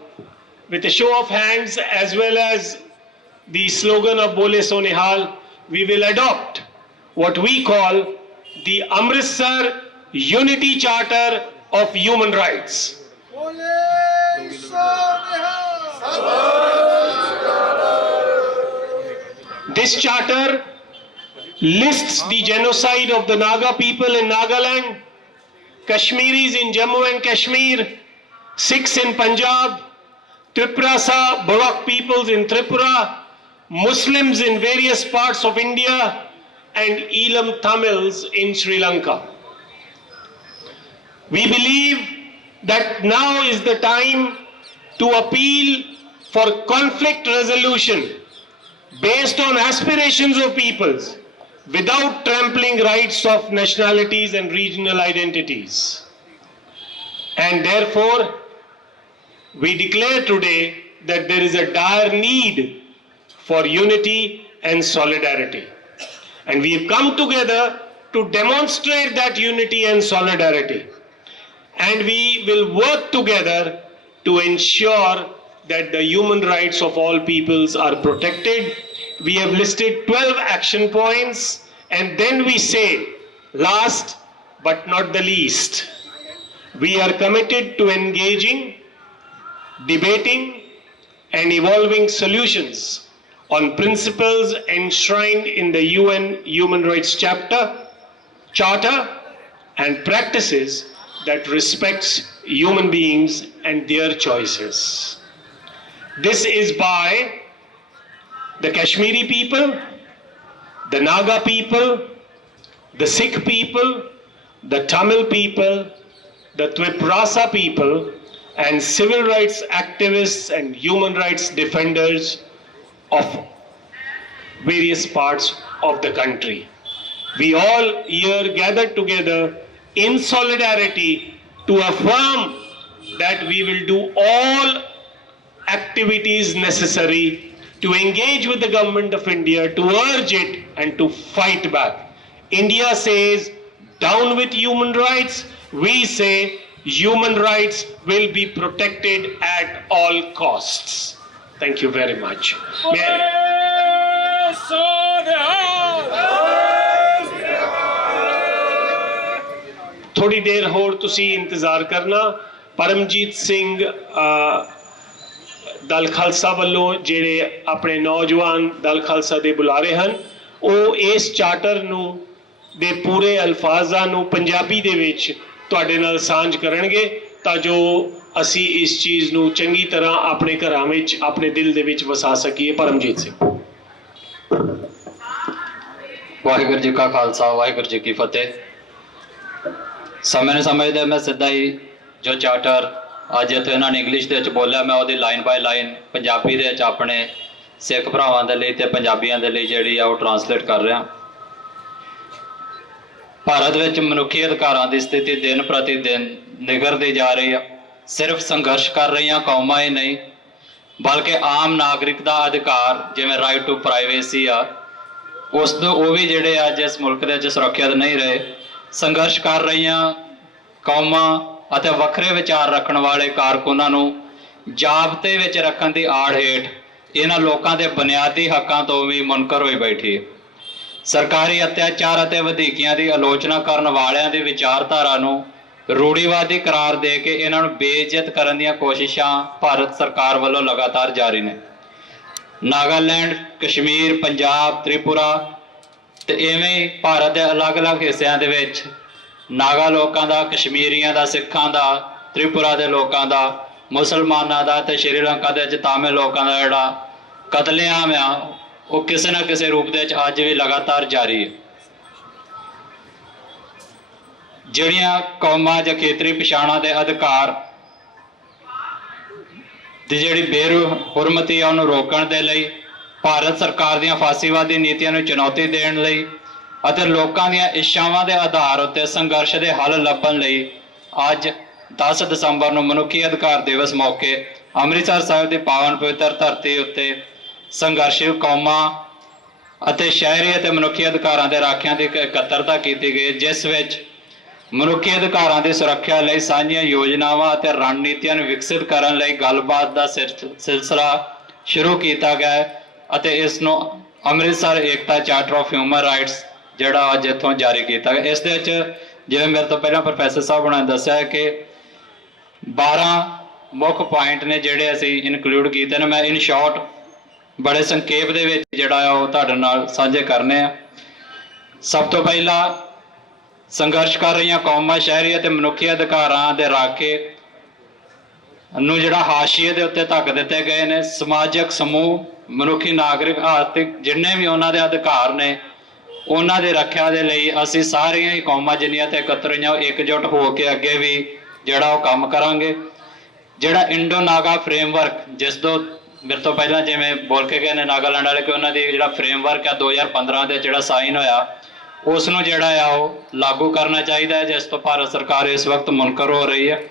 with a show of hands, as well as the slogan of Bole So Nihal, we will adopt what we call the Amritsar Unity Charter of Human Rights. This charter lists the genocide of the Naga people in Nagaland, Kashmiris in Jammu and Kashmir, Sikhs in Punjab, Triprasa Barak peoples in Tripura, Muslims in various parts of India, and Elam Tamils in Sri Lanka. We believe that now is the time to appeal for conflict resolution based on aspirations of peoples without trampling rights of nationalities and regional identities. And therefore, we declare today that there is a dire need for unity and solidarity. And we have come together to demonstrate that unity and solidarity. And we will work together to ensure that the human rights of all peoples are protected. We have listed 12 action points, and then we say, last but not the least, we are committed to engaging, debating, and evolving solutions on principles enshrined in the UN Human Rights Charter, and practices that respects human beings and their choices. This is by the Kashmiri people, the Naga people, the Sikh people, the Tamil people, the Twiprasa people, and civil rights activists and human rights defenders of various parts of the country. We all here gathered together in solidarity to affirm that we will do all activities necessary to engage with the government of India, to urge it and to fight back. India says, down with human rights. We say, human rights will be protected at all costs. Thank you very much. थोड़ी देर होर तुसी इंतजार करना। परमजीत सिंह दल खालसा वालों जेड़े अपने नौजवान दल खालसा दे बुलारे हन, ਉਹ ਇਸ ਚਾਰਟਰ ਨੂੰ ਦੇ ਪੂਰੇ ਅਲਫਾਜ਼ਾਂ ਨੂੰ ਪੰਜਾਬੀ ਦੇ ਵਿੱਚ ਤੁਹਾਡੇ ਨਾਲ ਸਾਂਝ ਕਰਨਗੇ ਤਾਂ ਜੋ ਅਸੀਂ ਇਸ ਚੀਜ਼ ਨੂੰ ਚੰਗੀ ਤਰ੍ਹਾਂ ਆਪਣੇ ਘਰਾਂ ਵਿੱਚ ਆਪਣੇ ਦਿਲ ਦੇ ਵਿੱਚ ਵਸਾ ਸਕੀਏ। ਪਰਮਜੀਤ ਸਿੰਘ। ਵਾਹਿਗੁਰੂ ਜੀ ਕਾ ਖਾਲਸਾ, ਵਾਹਿਗੁਰੂ ਜੀ ਕੀ ਫਤਿਹ। ਸਮੇਂ ਸਮਝਦੇ ਮੈਂ ਸਿੱਧਾ ਹੀ ਜੋ ਚਾਰਟਰ ਅੱਜ ਇੱਥੇ ਇਹਨਾਂ ਨੇ ਇੰਗਲਿਸ਼ ਦੇ ਵਿੱਚ ਬੋਲਿਆ, ਮੈਂ ਉਹਦੀ ਲਾਈਨ ਬਾਈ ਲਾਈਨ ਪੰਜਾਬੀ ਦੇ ਵਿੱਚ ਆਪਣੇ ਸਿੱਖ ਭਰਾਵਾਂ ਦੇ ਲਈ ਤੇ ਪੰਜਾਬੀਆਂ ਦੇ ਲਈ ਜਿਹੜੀ ਆ ਉਹ ਟਰਾਂਸਲੇਟ ਕਰ ਰਿਹਾ। ਭਾਰਤ ਵਿੱਚ ਮਨੁੱਖੀ ਅਧਿਕਾਰਾਂ ਦੀ ਸਥਿਤੀ ਦਿਨ ਪ੍ਰਤੀ ਦਿਨ ਨਿਗਰਦੀ ਜਾ ਰਹੀ ਆ। ਸਿਰਫ ਸੰਘਰਸ਼ ਕਰ ਰਹੀਆਂ ਕੌਮਾਂ ਹੀ ਨਹੀਂ, ਬਲਕਿ ਆਮ ਨਾਗਰਿਕ ਦਾ ਅਧਿਕਾਰ ਜਿਵੇਂ ਰਾਈਟ ਟੂ ਪ੍ਰਾਈਵੇਸੀ ਆ, ਉਸ ਨੂੰ ਉਹ ਵੀ ਜਿਹੜੇ ਅੱਜ ਇਸ ਮੁਲਕ ਦੇ ਵਿੱਚ ਸੁਰੱਖਿਅਤ ਨਹੀਂ ਰਹੇ। ਸੰਘਰਸ਼ ਕਰ ਰਹੀਆਂ ਕੌਮਾਂ ਅਤੇ ਵੱਖਰੇ ਵਿਚਾਰ ਰੱਖਣ ਵਾਲੇ ਕਾਰਕੁਨਾਂ ਨੂੰ ਜਾਬਤੇ ਵਿੱਚ ਰੱਖਣ ਦੀ ਆੜ ਹੇਠ ਇਹਨਾਂ ਲੋਕਾਂ ਦੇ ਬੁਨਿਆਦੀ ਹੱਕਾਂ ਤੋਂ ਵੀ ਮੁਨਕਰ ਹੋਈ ਬੈਠੀ ਹੈ। ਸਰਕਾਰੀ ਅਤਿਆਚਾਰ ਅਤੇ ਵਧੀਕੀਆਂ ਦੀ ਆਲੋਚਨਾ ਕਰਨ ਵਾਲਿਆਂ ਦੀ ਵਿਚਾਰਧਾਰਾ ਨੂੰ ਰੂੜੀਵਾਦੀ ਕਰਾਰ ਦੇ ਕੇ ਇਹਨਾਂ ਨੂੰ ਬੇਇੱਜ਼ਤ ਕਰਨ ਦੀਆਂ ਕੋਸ਼ਿਸ਼ਾਂ ਭਾਰਤ ਸਰਕਾਰ ਵੱਲੋਂ ਲਗਾਤਾਰ ਜਾਰੀ ਨੇ। ਨਾਗਾਲੈਂਡ, ਕਸ਼ਮੀਰ, ਪੰਜਾਬ, ਤ੍ਰਿਪੁਰਾ ਤੇ ਇਵੇਂ ਹੀ ਭਾਰਤ ਦੇ ਅਲੱਗ-ਅਲੱਗ ਹਿੱਸਿਆਂ ਦੇ ਵਿੱਚ ਨਾਗਾ ਲੋਕਾਂ ਦਾ, ਕਸ਼ਮੀਰੀਆਂ ਦਾ, ਸਿੱਖਾਂ ਦਾ, ਤ੍ਰਿਪੁਰਾ ਦੇ ਲੋਕਾਂ ਦਾ, ਮੁਸਲਮਾਨਾਂ ਦਾ ਤੇ ਸ਼੍ਰੀਲੰਕਾ ਦੇ ਵਿੱਚ ਤਾਮਿਲ ਲੋਕਾਂ ਦਾ ਜਿਹੜਾ ਕਤਲੇਆਮ ਆ ਉਹ ਕਿਸੇ ਨਾ ਕਿਸੇ ਰੂਪ ਦੇ ਵਿੱਚ ਅੱਜ ਵੀ ਲਗਾਤਾਰ ਜਾਰੀ ਹੈ। ਜਿਹੜੀਆਂ ਕੌਮਾਂ ਜਾਂ ਖੇਤਰੀ ਪਛਾਣਾਂ ਦੇ ਅਧਿਕਾਰ ਦੀ ਜਿਹੜੀ ਬੇਹੁਰਮਤੀ ਆ ਉਹਨੂੰ ਰੋਕਣ ਦੇ ਲਈ, ਭਾਰਤ ਸਰਕਾਰ ਦੀਆਂ ਫਾਸੀਵਾਦੀ ਨੀਤੀਆਂ ਨੂੰ ਚੁਣੌਤੀ ਦੇਣ ਲਈ ਅਤੇ ਲੋਕਾਂ ਦੀਆਂ ਇੱਛਾਵਾਂ ਦੇ ਆਧਾਰ ਉੱਤੇ ਸੰਘਰਸ਼ ਦੇ ਹੱਲ ਲੱਭਣ ਲਈ ਅੱਜ 10 ਦਸੰਬਰ ਨੂੰ ਮਨੁੱਖੀ ਅਧਿਕਾਰ ਦਿਵਸ ਮੌਕੇ ਅੰਮ੍ਰਿਤਸਰ ਸਾਹਿਬ ਦੀ ਪਾਵਨ ਪਵਿੱਤਰ ਧਰਤੀ ਉੱਤੇ ਸੰਘਰਸ਼ੀ ਕੌਮਾਂ ਅਤੇ ਸ਼ਹਿਰੀ ਅਤੇ ਮਨੁੱਖੀ ਅਧਿਕਾਰਾਂ ਦੇ ਰਾਖਿਆਂ ਦੀ ਇਕੱਤਰਤਾ ਕੀਤੀ ਗਈ, ਜਿਸ ਵਿੱਚ ਮਨੁੱਖੀ ਅਧਿਕਾਰਾਂ ਦੀ ਸੁਰੱਖਿਆ ਲਈ ਸਾਂਝੀਆਂ ਯੋਜਨਾਵਾਂ ਅਤੇ ਰਣਨੀਤੀਆਂ ਨੂੰ ਵਿਕਸਿਤ ਕਰਨ ਲਈ ਗੱਲਬਾਤ ਦਾ ਸਿਲਸਿਲਾ ਸ਼ੁਰੂ ਕੀਤਾ ਗਿਆ ਅਤੇ ਇਸ ਨੂੰ ਅੰਮ੍ਰਿਤਸਰ ਏਕਤਾ ਚਾਰਟਰ ਆਫ ਹਿਊਮਨ ਰਾਈਟਸ ਜਿਹੜਾ ਅੱਜ ਇੱਥੋਂ ਜਾਰੀ ਕੀਤਾ ਗਿਆ। ਇਸ ਦੇ ਵਿੱਚ ਜਿਵੇਂ ਮੇਰੇ ਤੋਂ ਪਹਿਲਾਂ ਪ੍ਰੋਫੈਸਰ ਸਾਹਿਬ ਨੇ ਦੱਸਿਆ ਕਿ 12 ਮੁੱਖ ਪੁਆਇੰਟ ਨੇ ਜਿਹੜੇ ਅਸੀਂ ਇਨਕਲੂਡ ਕੀਤੇ ਨੇ। ਮੈਂ ਇਨ ਸ਼ਾਰਟ ਬੜੇ ਸੰਖੇਪ ਦੇ ਵਿੱਚ ਜਿਹੜਾ ਉਹ ਤੁਹਾਡੇ ਨਾਲ ਸਾਂਝੇ ਕਰਨੇ ਆ। ਸਭ ਤੋਂ ਪਹਿਲਾਂ ਸੰਘਰਸ਼ ਕਰ ਰਹੀਆਂ ਕੌਮਾਂ, ਸ਼ਹਿਰੀ ਅਤੇ ਮਨੁੱਖੀ ਅਧਿਕਾਰਾਂ ਦੇ ਰਾਖੇ ਨੂੰ ਜਿਹੜਾ ਹਾਸ਼ੀਏ ਦੇ ਉੱਤੇ ਧੱਕ ਦਿੱਤੇ ਗਏ ਨੇ। ਸਮਾਜਿਕ ਸਮੂਹ, ਮਨੁੱਖੀ ਨਾਗਰਿਕ, ਆਰਥਿਕ ਜਿੰਨੇ ਵੀ ਉਹਨਾਂ ਦੇ ਅਧਿਕਾਰ ਨੇ ਉਹਨਾਂ ਦੀ ਰੱਖਿਆ ਦੇ ਲਈ ਅਸੀਂ ਸਾਰੀਆਂ ਹੀ ਕੌਮਾਂ ਜਿੰਨੀਆਂ ਤੇ ਇਕੱਤਰ ਹੋਈਆਂ ਇਕਜੁੱਟ ਹੋ ਕੇ ਅੱਗੇ ਵੀ ਜਿਹੜਾ ਉਹ ਕੰਮ ਕਰਾਂਗੇ। ਜਿਹੜਾ ਇੰਡੋ ਨਾਗਾ ਫਰੇਮਵਰਕ, ਜਿਸ ਤੋਂ ਮੇਰੇ ਤੋਂ ਪਹਿਲਾਂ ਜਿਵੇਂ ਬੋਲ ਕੇ ਗਏ ਨੇ ਨਾਗਾਲੈਂਡ ਵਾਲੇ ਕਿ ਉਹਨਾਂ ਦੀ ਜਿਹੜਾ ਫਰੇਮਵਰਕ ਆ 2015 ਦੇ ਜਿਹੜਾ ਸਾਈਨ ਹੋਇਆ, ਉਸ ਨੂੰ ਜਿਹੜਾ ਆ ਉਹ ਲਾਗੂ ਕਰਨਾ ਚਾਹੀਦਾ ਹੈ, ਜਿਸ ਤੋਂ ਭਾਰਤ ਸਰਕਾਰ ਇਸ ਵਕਤ ਮੁਨਕਰ ਹੋ ਰਹੀ ਹੈ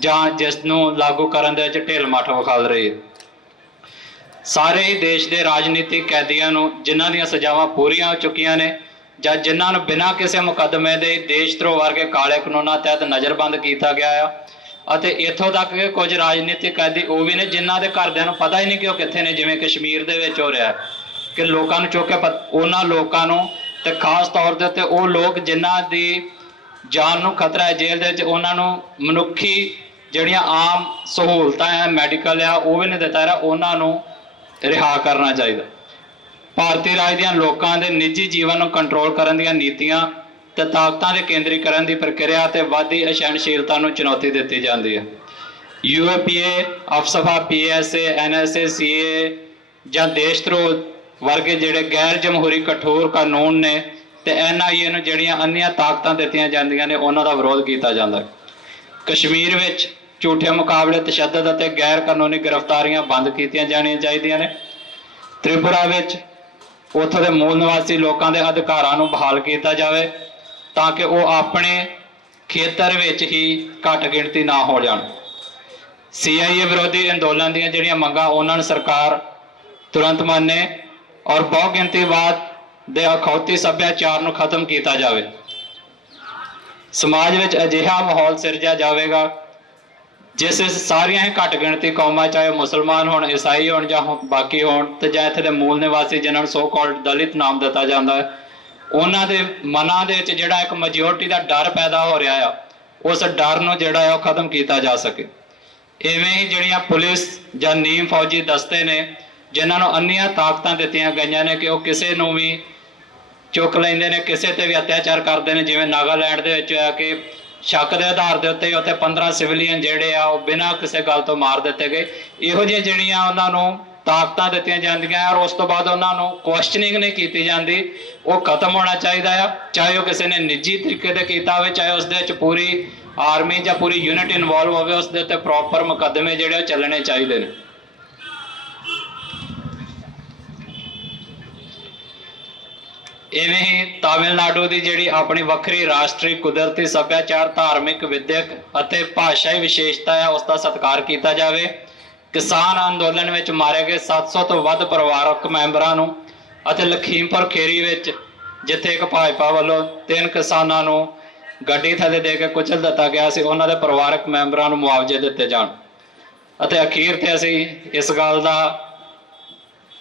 ਜਾਂ ਜਿਸ ਨੂੰ ਲਾਗੂ ਕਰਨ ਦੇ ਵਿੱਚ ਢਿੱਲ ਮੱਠ ਵਿਖਾਲ ਰਹੀ ਹੈ। ਸਾਰੇ ਹੀ ਦੇਸ਼ ਦੇ ਰਾਜਨੀਤਿਕ ਕੈਦੀਆਂ ਨੂੰ ਜਿਨ੍ਹਾਂ ਦੀਆਂ ਸਜ਼ਾਵਾਂ ਪੂਰੀਆਂ ਹੋ ਚੁੱਕੀਆਂ ਨੇ ਜਾਂ ਜਿਨ੍ਹਾਂ ਨੂੰ ਬਿਨਾਂ ਕਿਸੇ ਮੁਕੱਦਮੇ ਦੇ ਦੇਸ਼ ਧਰੋਹ ਵਰਗੇ ਕਾਲੇ ਕਾਨੂੰਨਾਂ ਤਹਿਤ ਨਜ਼ਰਬੰਦ ਕੀਤਾ ਗਿਆ ਆ, ਅਤੇ ਇੱਥੋਂ ਤੱਕ ਕਿ ਕੁਝ ਰਾਜਨੀਤਿਕ ਕੈਦੀ ਉਹ ਵੀ ਨੇ ਜਿਨ੍ਹਾਂ ਦੇ ਘਰਦਿਆਂ ਨੂੰ ਪਤਾ ਹੀ ਨਹੀਂ ਕਿ ਉਹ ਕਿੱਥੇ ਨੇ, ਜਿਵੇਂ ਕਸ਼ਮੀਰ ਦੇ ਵਿੱਚ ਹੋ ਰਿਹਾ ਕਿ ਲੋਕਾਂ ਨੂੰ ਚੁੱਕ ਕੇ ਉਹਨਾਂ ਲੋਕਾਂ ਨੂੰ, ਤੇ ਖਾਸ ਤੌਰ ਦੇ ਉੱਤੇ ਉਹ ਲੋਕ ਜਿਨ੍ਹਾਂ ਦੀ ਜਾਨ ਨੂੰ ਖਤਰਾ ਹੈ ਜੇਲ੍ਹ ਦੇ ਵਿੱਚ, ਉਹਨਾਂ ਨੂੰ ਮਨੁੱਖੀ ਜਿਹੜੀਆਂ ਆਮ ਸਹੂਲਤਾਂ ਹੈ, ਮੈਡੀਕਲ ਆ, ਉਹ ਵੀ ਨਹੀਂ ਦਿੱਤਾ ਰਿਹਾ, ਉਹਨਾਂ ਨੂੰ ਰਿਹਾ ਕਰਨਾ ਚਾਹੀਦਾ। ਭਾਰਤੀ ਰਾਜ ਦੀਆਂ ਲੋਕਾਂ ਦੇ ਨਿੱਜੀ ਜੀਵਨ ਨੂੰ ਕੰਟਰੋਲ ਕਰਨ ਦੀਆਂ ਨੀਤੀਆਂ ਤੇ ਤਾਕਤਾਂ ਦੇ ਕੇਂਦਰੀਕਰਨ ਦੀ ਪ੍ਰਕਿਰਿਆ ਤੇ ਵਾਧੀ ਅਸਹਿਣਸ਼ੀਲਤਾ ਨੂੰ ਚੁਣੌਤੀ ਦਿੱਤੀ ਜਾਂਦੀ ਹੈ। UAPA, ਅਫਸਫਾ, PSA, NSA, CA ਜਾਂ ਦੇਸ਼ ਧਰੋਹ ਵਰਗੇ ਜਿਹੜੇ ਗੈਰ ਜਮਹੂਰੀ ਕਠੋਰ ਕਾਨੂੰਨ ਨੇ ਤੇ NIA ਨੂੰ ਜਿਹੜੀਆਂ ਅੰਨੀਆਂ ਤਾਕਤਾਂ ਦਿੱਤੀਆਂ ਜਾਂਦੀਆਂ ਨੇ, ਉਹਨਾਂ ਦਾ ਵਿਰੋਧ ਕੀਤਾ ਜਾਂਦਾ ਹੈ। ਕਸ਼ਮੀਰ ਵਿੱਚ ਝੂਠੇ ਮੁਕਾਬਲੇ, ਤਸ਼ੱਦਦ ਅਤੇ ਗੈਰ ਕਾਨੂੰਨੀ ਗ੍ਰਿਫਤਾਰੀਆਂ ਬੰਦ ਕੀਤੀਆਂ ਜਾਣੀਆਂ ਚਾਹੀਦੀਆਂ ਨੇ। ਤ੍ਰਿਪੁਰਾ ਵਿੱਚ ਉੱਥੋਂ ਦੇ ਮੂਲ ਨਿਵਾਸੀ ਲੋਕਾਂ ਦੇ ਅਧਿਕਾਰਾਂ ਨੂੰ ਬਹਾਲ ਕੀਤਾ ਜਾਵੇ ਤਾਂ ਕਿ ਉਹ ਆਪਣੇ ਖੇਤਰ ਵਿੱਚ ਹੀ ਘੱਟ ਗਿਣਤੀ ਨਾ ਹੋ ਜਾਣ। CIA ਵਿਰੋਧੀ ਅੰਦੋਲਨ ਦੀਆਂ ਜਿਹੜੀਆਂ ਮੰਗਾਂ ਉਹਨਾਂ ਨੂੰ ਸਰਕਾਰ ਤੁਰੰਤ ਮੰਨੇ ਔਰ ਬਹੁ ਗਿਣਤੀਵਾਦ ਦੇ ਅਖੌਤੀ ਸੱਭਿਆਚਾਰ ਨੂੰ ਖਤਮ ਕੀਤਾ ਜਾਵੇ। ਸਮਾਜ ਵਿੱਚ ਅਜਿਹਾ ਮਾਹੌਲ ਸਿਰਜਿਆ ਜਾਵੇਗਾ ਜਿਸ ਵਿੱਚ ਸਾਰੀਆਂ ਹੀ ਘੱਟ ਗਿਣਤੀ ਕੌਮਾਂ, ਚਾਹੇ ਮੁਸਲਮਾਨ ਹੋਣ, ਈਸਾਈ ਹੋਣ ਜਾਂ ਬਾਕੀ ਹੋਣ, ਤੇ ਜਾਂ ਇੱਥੇ ਦੇ ਮੂਲ ਨਿਵਾਸੀ ਜਿਨ੍ਹਾਂ ਨੂੰ ਸੋ ਕਾਲਡ ਦਲਿਤ ਨਾਮ ਦਿੱਤਾ ਜਾਂਦਾ ਹੈ, ਉਹਨਾਂ ਦੇ ਮਨਾਂ ਦੇ ਵਿੱਚ ਜਿਹੜਾ ਇੱਕ ਮੈਜੋਰਟੀ ਦਾ ਡਰ ਪੈਦਾ ਹੋ ਰਿਹਾ ਆ, ਉਸ ਡਰ ਨੂੰ ਜਿਹੜਾ ਹੈ ਉਹ ਖਤਮ ਕੀਤਾ ਜਾ ਸਕੇ। ਇਵੇਂ ਹੀ ਜਿਹੜੀਆਂ ਪੁਲਿਸ ਜਾਂ ਨੀਮ ਫੌਜੀ ਦਸਤੇ ਨੇ ਜਿਨ੍ਹਾਂ ਨੂੰ ਅੰਨੀਆਂ ਤਾਕਤਾਂ ਦਿੱਤੀਆਂ ਗਈਆਂ ਨੇ ਕਿ ਉਹ ਕਿਸੇ ਨੂੰ ਵੀ ਚੁੱਕ ਲੈਂਦੇ ਨੇ, ਕਿਸੇ ਤੇ ਵੀ ਅਤਿਆਚਾਰ ਕਰਦੇ ਨੇ, ਜਿਵੇਂ ਨਾਗਾਲੈਂਡ ਦੇ ਵਿੱਚ ਹੋਇਆ ਕਿ ਸ਼ੱਕ ਦੇ ਆਧਾਰ ਦੇ ਉੱਤੇ ਉੱਥੇ 15 ਸਿਵਲੀਅਨ ਜਿਹੜੇ ਆ ਉਹ ਬਿਨਾਂ ਕਿਸੇ ਗੱਲ ਤੋਂ ਮਾਰ ਦਿੱਤੇ ਗਏ। ਇਹੋ ਜਿਹੀਆਂ ਜਿਹੜੀਆਂ ਉਹਨਾਂ ਨੂੰ ਤਾਕਤਾਂ ਦਿੱਤੀਆਂ ਜਾਂਦੀਆਂ ਔਰ ਉਸ ਤੋਂ ਬਾਅਦ ਉਹਨਾਂ ਨੂੰ ਕੁਐਸਚਨਿੰਗ ਨਹੀਂ ਕੀਤੀ ਜਾਂਦੀ, ਉਹ ਖਤਮ ਹੋਣਾ ਚਾਹੀਦਾ ਆ। ਚਾਹੇ ਉਹ ਕਿਸੇ ਨੇ ਨਿੱਜੀ ਤਰੀਕੇ ਤੇ ਕੀਤਾ ਹੋਵੇ, ਚਾਹੇ ਉਸ ਦੇ ਵਿੱਚ ਪੂਰੀ ਆਰਮੀ ਜਾਂ ਪੂਰੀ ਯੂਨਿਟ ਇਨਵੋਲਵ ਹੋਵੇ, ਉਸ ਦੇ ਉੱਤੇ ਪ੍ਰੋਪਰ ਮੁਕੱਦਮੇ ਜਿਹੜੇ ਉਹ ਚੱਲਣੇ ਚਾਹੀਦੇ ਨੇ। ਇਵੇਂ ਹੀ ਤਾਮਿਲਨਾਡੂ ਦੀ ਜਿਹੜੀ ਆਪਣੀ ਵੱਖਰੀ ਰਾਸ਼ਟਰੀ ਕੁਦਰਤੀ ਸੱਭਿਆਚਾਰ, ਧਾਰਮਿਕ, ਵਿਦਿਅਕ ਅਤੇ ਭਾਸ਼ਾਈ ਵਿਸ਼ੇਸ਼ਤਾ ਹੈ, ਉਸ ਦਾ ਸਤਿਕਾਰ ਕੀਤਾ ਜਾਵੇ। ਕਿਸਾਨ ਅੰਦੋਲਨ ਵਿੱਚ ਮਾਰੇ ਗਏ 700 ਤੋਂ ਵੱਧ ਪਰਿਵਾਰਕ ਮੈਂਬਰਾਂ ਨੂੰ ਅਤੇ ਲਖੀਮਪੁਰ ਖੇਰੀ ਵਿੱਚ ਜਿੱਥੇ ਇੱਕ ਭਾਜਪਾ ਵੱਲੋਂ 3 ਕਿਸਾਨਾਂ ਨੂੰ ਗੱਡੀ ਥੱਲੇ ਦੇ ਕੇ ਕੁਚਲ ਦਿੱਤਾ ਗਿਆ ਸੀ, ਉਹਨਾਂ ਦੇ ਪਰਿਵਾਰਕ ਮੈਂਬਰਾਂ ਨੂੰ ਮੁਆਵਜ਼ੇ ਦਿੱਤੇ ਜਾਣ। ਅਤੇ ਅਖੀਰ ਤੇ ਅਸੀਂ ਇਸ ਗੱਲ ਦਾ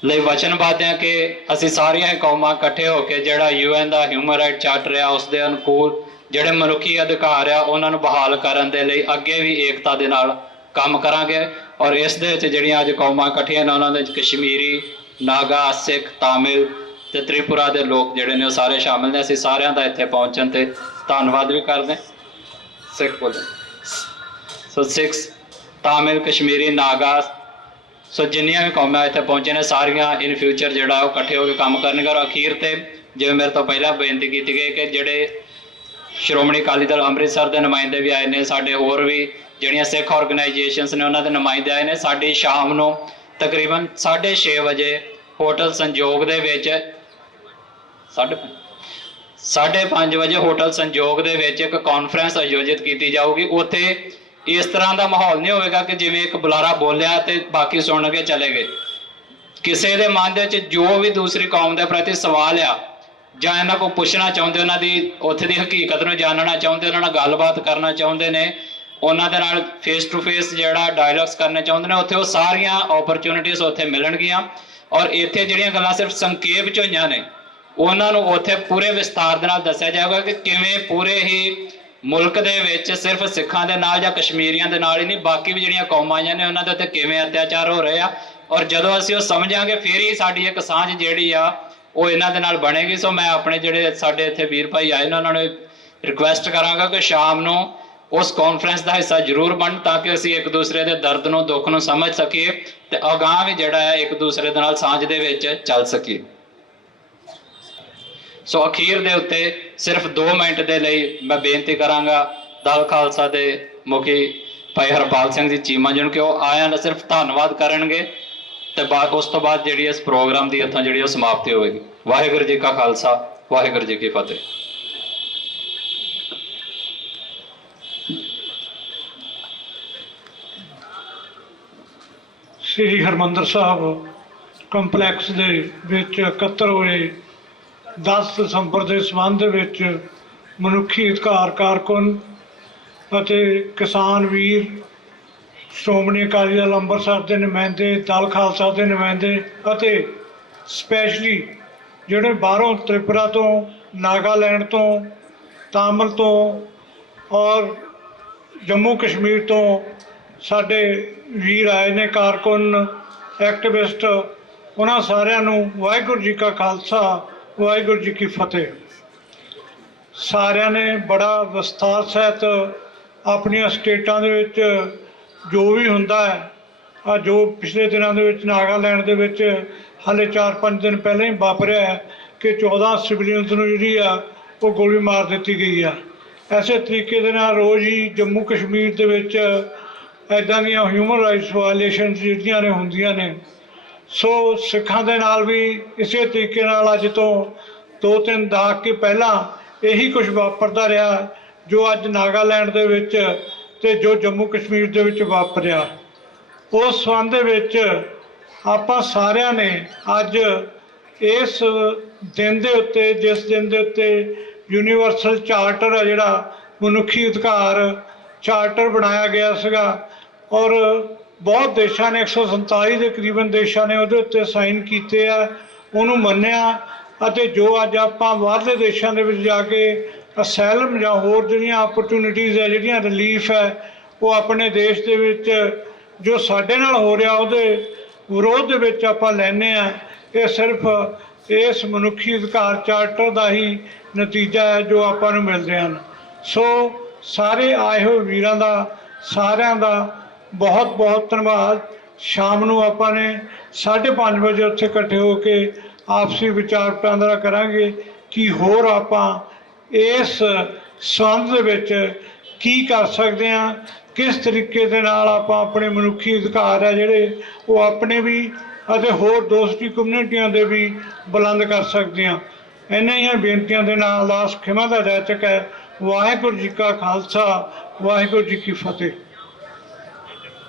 ਲਈ ਵਚਨਬੱਧ ਹਾਂ ਕਿ ਅਸੀਂ ਸਾਰੀਆਂ ਕੌਮਾਂ ਇਕੱਠੇ ਹੋ ਕੇ ਜਿਹੜਾ UN ਦਾ ਹਿਊਮਨ ਰਾਈਟ ਚਾਰਟਰ ਆ ਉਸ ਦੇ ਅਨੁਕੂਲ ਜਿਹੜੇ ਮਨੁੱਖੀ ਅਧਿਕਾਰ ਆ ਉਹਨਾਂ ਨੂੰ ਬਹਾਲ ਕਰਨ ਦੇ ਲਈ ਅੱਗੇ ਵੀ ਏਕਤਾ ਦੇ ਨਾਲ ਕੰਮ ਕਰਾਂਗੇ। ਔਰ ਇਸ ਦੇ ਵਿੱਚ ਜਿਹੜੀਆਂ ਅੱਜ ਕੌਮਾਂ ਇਕੱਠੀਆਂ ਨੇ ਉਹਨਾਂ ਦੇ ਵਿੱਚ ਕਸ਼ਮੀਰੀ, ਨਾਗਾ, ਸਿੱਖ, ਤਾਮਿਲ ਤੇ ਤ੍ਰਿਪੁਰਾ ਦੇ ਲੋਕ ਜਿਹੜੇ ਨੇ ਉਹ ਸਾਰੇ ਸ਼ਾਮਿਲ ਨੇ। ਅਸੀਂ ਸਾਰਿਆਂ ਦਾ ਇੱਥੇ ਪਹੁੰਚਣ ਤੇ ਧੰਨਵਾਦ ਵੀ ਕਰਦੇ। ਸਿੱਖ ਬੋਲੇ ਸੋ ਸਿੱਖ, ਤਾਮਿਲ, ਕਸ਼ਮੀਰੀ, ਨਾਗਾ, ਸੋ ਜਿੰਨੀਆਂ ਵੀ ਕੌਮਾਂ ਇੱਥੇ ਪਹੁੰਚੇ ਨੇ ਸਾਰੀਆਂ ਇਨ ਫਿਊਚਰ ਜਿਹੜਾ ਉਹ ਇਕੱਠੇ ਹੋ ਕੇ ਕੰਮ ਕਰਨਗੇ। ਔਰ ਅਖੀਰ ਤੇ ਜਿਵੇਂ ਮੇਰੇ ਤੋਂ ਪਹਿਲਾਂ ਬੇਨਤੀ ਕੀਤੀ ਗਈ ਕਿ ਜਿਹੜੇ ਸ਼੍ਰੋਮਣੀ ਅਕਾਲੀ ਦਲ ਅੰਮ੍ਰਿਤਸਰ ਦੇ ਨੁਮਾਇੰਦੇ ਵੀ ਆਏ ਨੇ, ਸਾਡੇ ਹੋਰ ਵੀ ਜਿਹੜੀਆਂ ਸਿੱਖ ਆਰਗੇਨਾਈਜੇਸ਼ਨਸ ਨੇ ਉਹਨਾਂ ਦੇ ਨੁਮਾਇੰਦੇ ਆਏ ਨੇ। ਸਾਡੀ ਸ਼ਾਮ ਨੂੰ ਤਕਰੀਬਨ 6:30 ਵਜੇ ਹੋਟਲ ਸੰਜੋਗ ਦੇ ਵਿੱਚ 5:30 ਵਜੇ ਹੋਟਲ ਸੰਜੋਗ ਦੇ ਵਿੱਚ ਇੱਕ ਕਾਨਫਰੰਸ ਆਯੋਜਿਤ ਕੀਤੀ ਜਾਊਗੀ। ਉੱਥੇ ਇਸ ਤਰ੍ਹਾਂ ਦਾ ਮਾਹੌਲ ਨਹੀਂ ਹੋਵੇਗਾ ਕਿ ਜਿਵੇਂ ਇੱਕ ਬੁਲਾਰਾ ਬੋਲਿਆ ਤੇ ਬਾਕੀ ਸੁਣ ਕੇ ਚਲੇ ਗਏ। ਕਿਸੇ ਦੇ ਮਨ ਦੇ ਵਿੱਚ ਜੋ ਵੀ ਦੂਸਰੀ ਕੌਮ ਦੇ ਪ੍ਰਤੀ ਸਵਾਲ ਆ ਜਾਂ ਇਹਨਾਂ ਕੋਲ ਪੁੱਛਣਾ ਚਾਹੁੰਦੇ, ਉਹਨਾਂ ਦੀ ਉੱਥੇ ਦੀ ਹਕੀਕਤ ਨੂੰ ਜਾਣਨਾ ਚਾਹੁੰਦੇ, ਉਹਨਾਂ ਨਾਲ ਗੱਲਬਾਤ ਕਰਨਾ ਚਾਹੁੰਦੇ ਨੇ, ਉਹਨਾਂ ਦੇ ਨਾਲ ਫੇਸ ਟੂ ਫੇਸ ਜਿਹੜਾ ਡਾਇਲੌਗਸ ਕਰਨਾ ਚਾਹੁੰਦੇ ਨੇ, ਉੱਥੇ ਉਹ ਸਾਰੀਆਂ ਓਪਰਚੁਨਿਟੀਜ਼ ਉੱਥੇ ਮਿਲਣਗੀਆਂ। ਔਰ ਇੱਥੇ ਜਿਹੜੀਆਂ ਗੱਲਾਂ ਸਿਰਫ ਸੰਖੇਪ 'ਚ ਹੋਈਆਂ ਨੇ ਉਹਨਾਂ ਨੂੰ ਉੱਥੇ ਪੂਰੇ ਵਿਸਤਾਰ ਦੇ ਨਾਲ ਦੱਸਿਆ ਜਾਊਗਾ ਕਿ ਕਿਵੇਂ ਪੂਰੇ ਹੀ ਮੁਲਕ ਦੇ ਵਿੱਚ ਸਿਰਫ ਸਿੱਖਾਂ ਦੇ ਨਾਲ ਜਾਂ ਕਸ਼ਮੀਰੀਆਂ ਦੇ ਨਾਲ ਹੀ ਨਹੀਂ, ਬਾਕੀ ਵੀ ਜਿਹੜੀਆਂ ਕੌਮਾਂ ਆਈਆਂ ਨੇ ਉਹਨਾਂ ਦੇ ਉੱਤੇ ਕਿਵੇਂ ਅਤਿਆਚਾਰ ਹੋ ਰਹੇ ਆ। ਔਰ ਜਦੋਂ ਅਸੀਂ ਉਹ ਸਮਝਾਂਗੇ ਫਿਰ ਹੀ ਸਾਡੀ ਇੱਕ ਸਾਂਝ ਜਿਹੜੀ ਆ ਉਹ ਇਹਨਾਂ ਦੇ ਨਾਲ ਬਣੇਗੀ। ਸੋ ਮੈਂ ਆਪਣੇ ਜਿਹੜੇ ਸਾਡੇ ਇੱਥੇ ਵੀਰ ਭਾਈ ਆਏ ਨੇ ਉਹਨਾਂ ਨੂੰ ਰਿਕੁਐਸਟ ਕਰਾਂਗਾ ਕਿ ਸ਼ਾਮ ਨੂੰ ਉਸ ਕਾਨਫਰੰਸ ਦਾ ਹਿੱਸਾ ਜ਼ਰੂਰ ਬਣ ਤਾਂ ਕਿ ਅਸੀਂ ਇੱਕ ਦੂਸਰੇ ਦੇ ਦਰਦ ਨੂੰ, ਦੁੱਖ ਨੂੰ ਸਮਝ ਸਕੀਏ ਤੇ ਅਗਾਂਹ ਵੀ ਜਿਹੜਾ ਹੈ ਇੱਕ ਦੂਸਰੇ ਦੇ ਨਾਲ ਸਾਂਝ ਦੇ ਵਿੱਚ ਚੱਲ ਸਕੀਏ। ਅਖੀਰ ਦੇ ਉੱਤੇ ਸਿਰਫ 2 ਮਿੰਟ ਦੇ ਲਈ ਮੈਂ ਬੇਨਤੀ ਕਰਾਂਗਾ ਦਲ ਖਾਲਸਾ ਦੇ ਮੁਖੀ ਭਾਈ ਹਰਪਾਲ ਸਿੰਘ ਜੀ ਚੀਮਾ ਜੀ ਨੂੰ ਕਿ ਉਹ ਆਇਆਂ ਦਾ ਸਿਰਫ ਧੰਨਵਾਦ ਕਰਨਗੇ ਤੇ ਉਸ ਤੋਂ ਬਾਅਦ ਜਿਹੜੀ ਇਸ ਪ੍ਰੋਗਰਾਮ ਦੀ ਇੱਥੋਂ ਜਿਹੜੀ ਉਹ ਸਮਾਪਤੀ ਹੋਵੇਗੀ। ਵਾਹਿਗੁਰੂ ਜੀ ਕਾ ਖਾਲਸਾ, ਵਾਹਿਗੁਰੂ ਜੀ ਕੀ ਫਤਿਹ। ਸ੍ਰੀ ਹਰਿਮੰਦਰ ਸਾਹਿਬ ਕੰਪਲੈਕਸ ਦੇ ਵਿੱਚ ਇਕੱਤਰ ਹੋਏ 10 ਦਸੰਬਰ ਦੇ ਸੰਬੰਧ ਦੇ ਵਿੱਚ ਮਨੁੱਖੀ ਅਧਿਕਾਰ ਕਾਰਕੁਨ ਅਤੇ ਕਿਸਾਨ ਵੀਰ, ਸ਼੍ਰੋਮਣੀ ਅਕਾਲੀ ਦਲ ਅੰਮ੍ਰਿਤਸਰ ਦੇ ਨੁਮਾਇੰਦੇ, ਦਲ ਖਾਲਸਾ ਦੇ ਨੁਮਾਇੰਦੇ ਅਤੇ ਸਪੈਸ਼ਲੀ ਜਿਹੜੇ ਬਾਹਰੋਂ ਤ੍ਰਿਪੁਰਾ ਤੋਂ, ਨਾਗਾਲੈਂਡ ਤੋਂ, ਤਾਮਿਲ ਤੋਂ ਔਰ ਜੰਮੂ ਕਸ਼ਮੀਰ ਤੋਂ ਸਾਡੇ ਵੀਰ ਆਏ ਨੇ, ਕਾਰਕੁਨ, ਐਕਟਿਵਿਸਟ, ਉਹਨਾਂ ਸਾਰਿਆਂ ਨੂੰ ਵਾਹਿਗੁਰੂ ਜੀ ਕਾ ਖਾਲਸਾ, ਵਾਹਿਗੁਰੂ ਜੀ ਕੀ ਫਤਿਹ। ਸਾਰਿਆਂ ਨੇ ਬੜਾ ਵਿਸਥਾਰ ਸਹਿਤ ਆਪਣੀਆਂ ਸਟੇਟਾਂ ਦੇ ਵਿੱਚ ਜੋ ਵੀ ਹੁੰਦਾ ਹੈ, ਜੋ ਪਿਛਲੇ ਦਿਨਾਂ ਦੇ ਵਿੱਚ ਨਾਗਾਲੈਂਡ ਦੇ ਵਿੱਚ ਹਾਲੇ 4-5 ਦਿਨ ਪਹਿਲਾਂ ਹੀ ਵਾਪਰਿਆ ਹੈ ਕਿ 14 ਸਿਵਲੀਅਨਸ ਨੂੰ ਜਿਹੜੀ ਆ ਉਹ ਗੋਲੀ ਮਾਰ ਦਿੱਤੀ ਗਈ ਆ। ਐਸੇ ਤਰੀਕੇ ਦੇ ਨਾਲ ਰੋਜ਼ ਹੀ ਜੰਮੂ ਕਸ਼ਮੀਰ ਦੇ ਵਿੱਚ ਇੱਦਾਂ ਦੀਆਂ ਹਿਊਮਨ ਰਾਈਟਸ ਵਾਇਲੇਸ਼ਨਸ ਜਿਹੜੀਆਂ ਨੇ ਹੁੰਦੀਆਂ ਨੇ। ਸੋ ਸਿੱਖਾਂ ਦੇ ਨਾਲ ਵੀ ਇਸੇ ਤਰੀਕੇ ਨਾਲ ਅੱਜ ਤੋਂ 2-3 ਦਹਾਕੇ ਪਹਿਲਾਂ ਇਹੀ ਕੁਝ ਵਾਪਰਦਾ ਰਿਹਾ ਜੋ ਅੱਜ ਨਾਗਾਲੈਂਡ ਦੇ ਵਿੱਚ ਤੇ ਜੋ ਜੰਮੂ ਕਸ਼ਮੀਰ ਦੇ ਵਿੱਚ ਵਾਪਰਿਆ। ਉਸ ਸੰਬੰਧ ਦੇ ਵਿੱਚ ਆਪਾਂ ਸਾਰਿਆਂ ਨੇ ਅੱਜ ਇਸ ਦਿਨ ਦੇ ਉੱਤੇ, ਜਿਸ ਦਿਨ ਦੇ ਉੱਤੇ ਯੂਨੀਵਰਸਲ ਚਾਰਟਰ ਹੈ, ਜਿਹੜਾ ਮਨੁੱਖੀ ਅਧਿਕਾਰ ਚਾਰਟਰ ਬਣਾਇਆ ਗਿਆ ਸੀਗਾ ਔਰ ਬਹੁਤ ਦੇਸ਼ਾਂ ਨੇ, 147 ਦੇ ਕਰੀਬਨ ਦੇਸ਼ਾਂ ਨੇ ਉਹਦੇ ਉੱਤੇ ਸਾਈਨ ਕੀਤੇ ਆ, ਉਹਨੂੰ ਮੰਨਿਆ। ਅਤੇ ਜੋ ਅੱਜ ਆਪਾਂ ਬਾਹਰਲੇ ਦੇਸ਼ਾਂ ਦੇ ਵਿੱਚ ਜਾ ਕੇ ਅਸੈਲਮ ਜਾਂ ਹੋਰ ਜਿਹੜੀਆਂ ਅਪਰਚੂਨਿਟੀਜ਼ ਹੈ, ਜਿਹੜੀਆਂ ਰਿਲੀਫ ਹੈ, ਉਹ ਆਪਣੇ ਦੇਸ਼ ਦੇ ਵਿੱਚ ਜੋ ਸਾਡੇ ਨਾਲ ਹੋ ਰਿਹਾ ਉਹਦੇ ਵਿਰੋਧ ਦੇ ਵਿੱਚ ਆਪਾਂ ਲੈਂਦੇ ਆ। ਇਹ ਸਿਰਫ ਇਸ ਮਨੁੱਖੀ ਅਧਿਕਾਰ ਚਾਰਟਰ ਦਾ ਹੀ ਨਤੀਜਾ ਹੈ ਜੋ ਆਪਾਂ ਨੂੰ ਮਿਲਦੇ ਹਨ। ਸੋ ਸਾਰੇ ਆਏ ਹੋਏ ਵੀਰਾਂ ਦਾ, ਸਾਰਿਆਂ ਦਾ ਬਹੁਤ ਬਹੁਤ ਧੰਨਵਾਦ। ਸ਼ਾਮ ਨੂੰ ਆਪਾਂ ਨੇ 5:30 ਵਜੇ ਉੱਥੇ ਇਕੱਠੇ ਹੋ ਕੇ ਆਪਸੀ ਵਿਚਾਰ ਵਟਾਂਦਰਾ ਕਰਾਂਗੇ ਕਿ ਹੋਰ ਆਪਾਂ ਇਸ ਸੰਬੰਧ ਦੇ ਵਿੱਚ ਕੀ ਕਰ ਸਕਦੇ ਹਾਂ, ਕਿਸ ਤਰੀਕੇ ਦੇ ਨਾਲ ਆਪਾਂ ਆਪਣੇ ਮਨੁੱਖੀ ਅਧਿਕਾਰ ਹੈ ਜਿਹੜੇ ਉਹ ਆਪਣੇ ਵੀ ਅਤੇ ਹੋਰ ਦੋਸਤੀ ਕਮਿਊਨਿਟੀਆਂ ਦੇ ਵੀ ਬੁਲੰਦ ਕਰ ਸਕਦੇ ਹਾਂ। ਇਹਨਾਂ ਹੀ ਬੇਨਤੀਆਂ ਦੇ ਨਾਲ ਅਰਦਾਸ ਖਿਮਾ ਦਾ ਜਾਚਕ ਹੈ। ਵਾਹਿਗੁਰੂ ਜੀ ਕਾ ਖਾਲਸਾ, ਵਾਹਿਗੁਰੂ ਜੀ ਕੀ ਫਤਿਹ।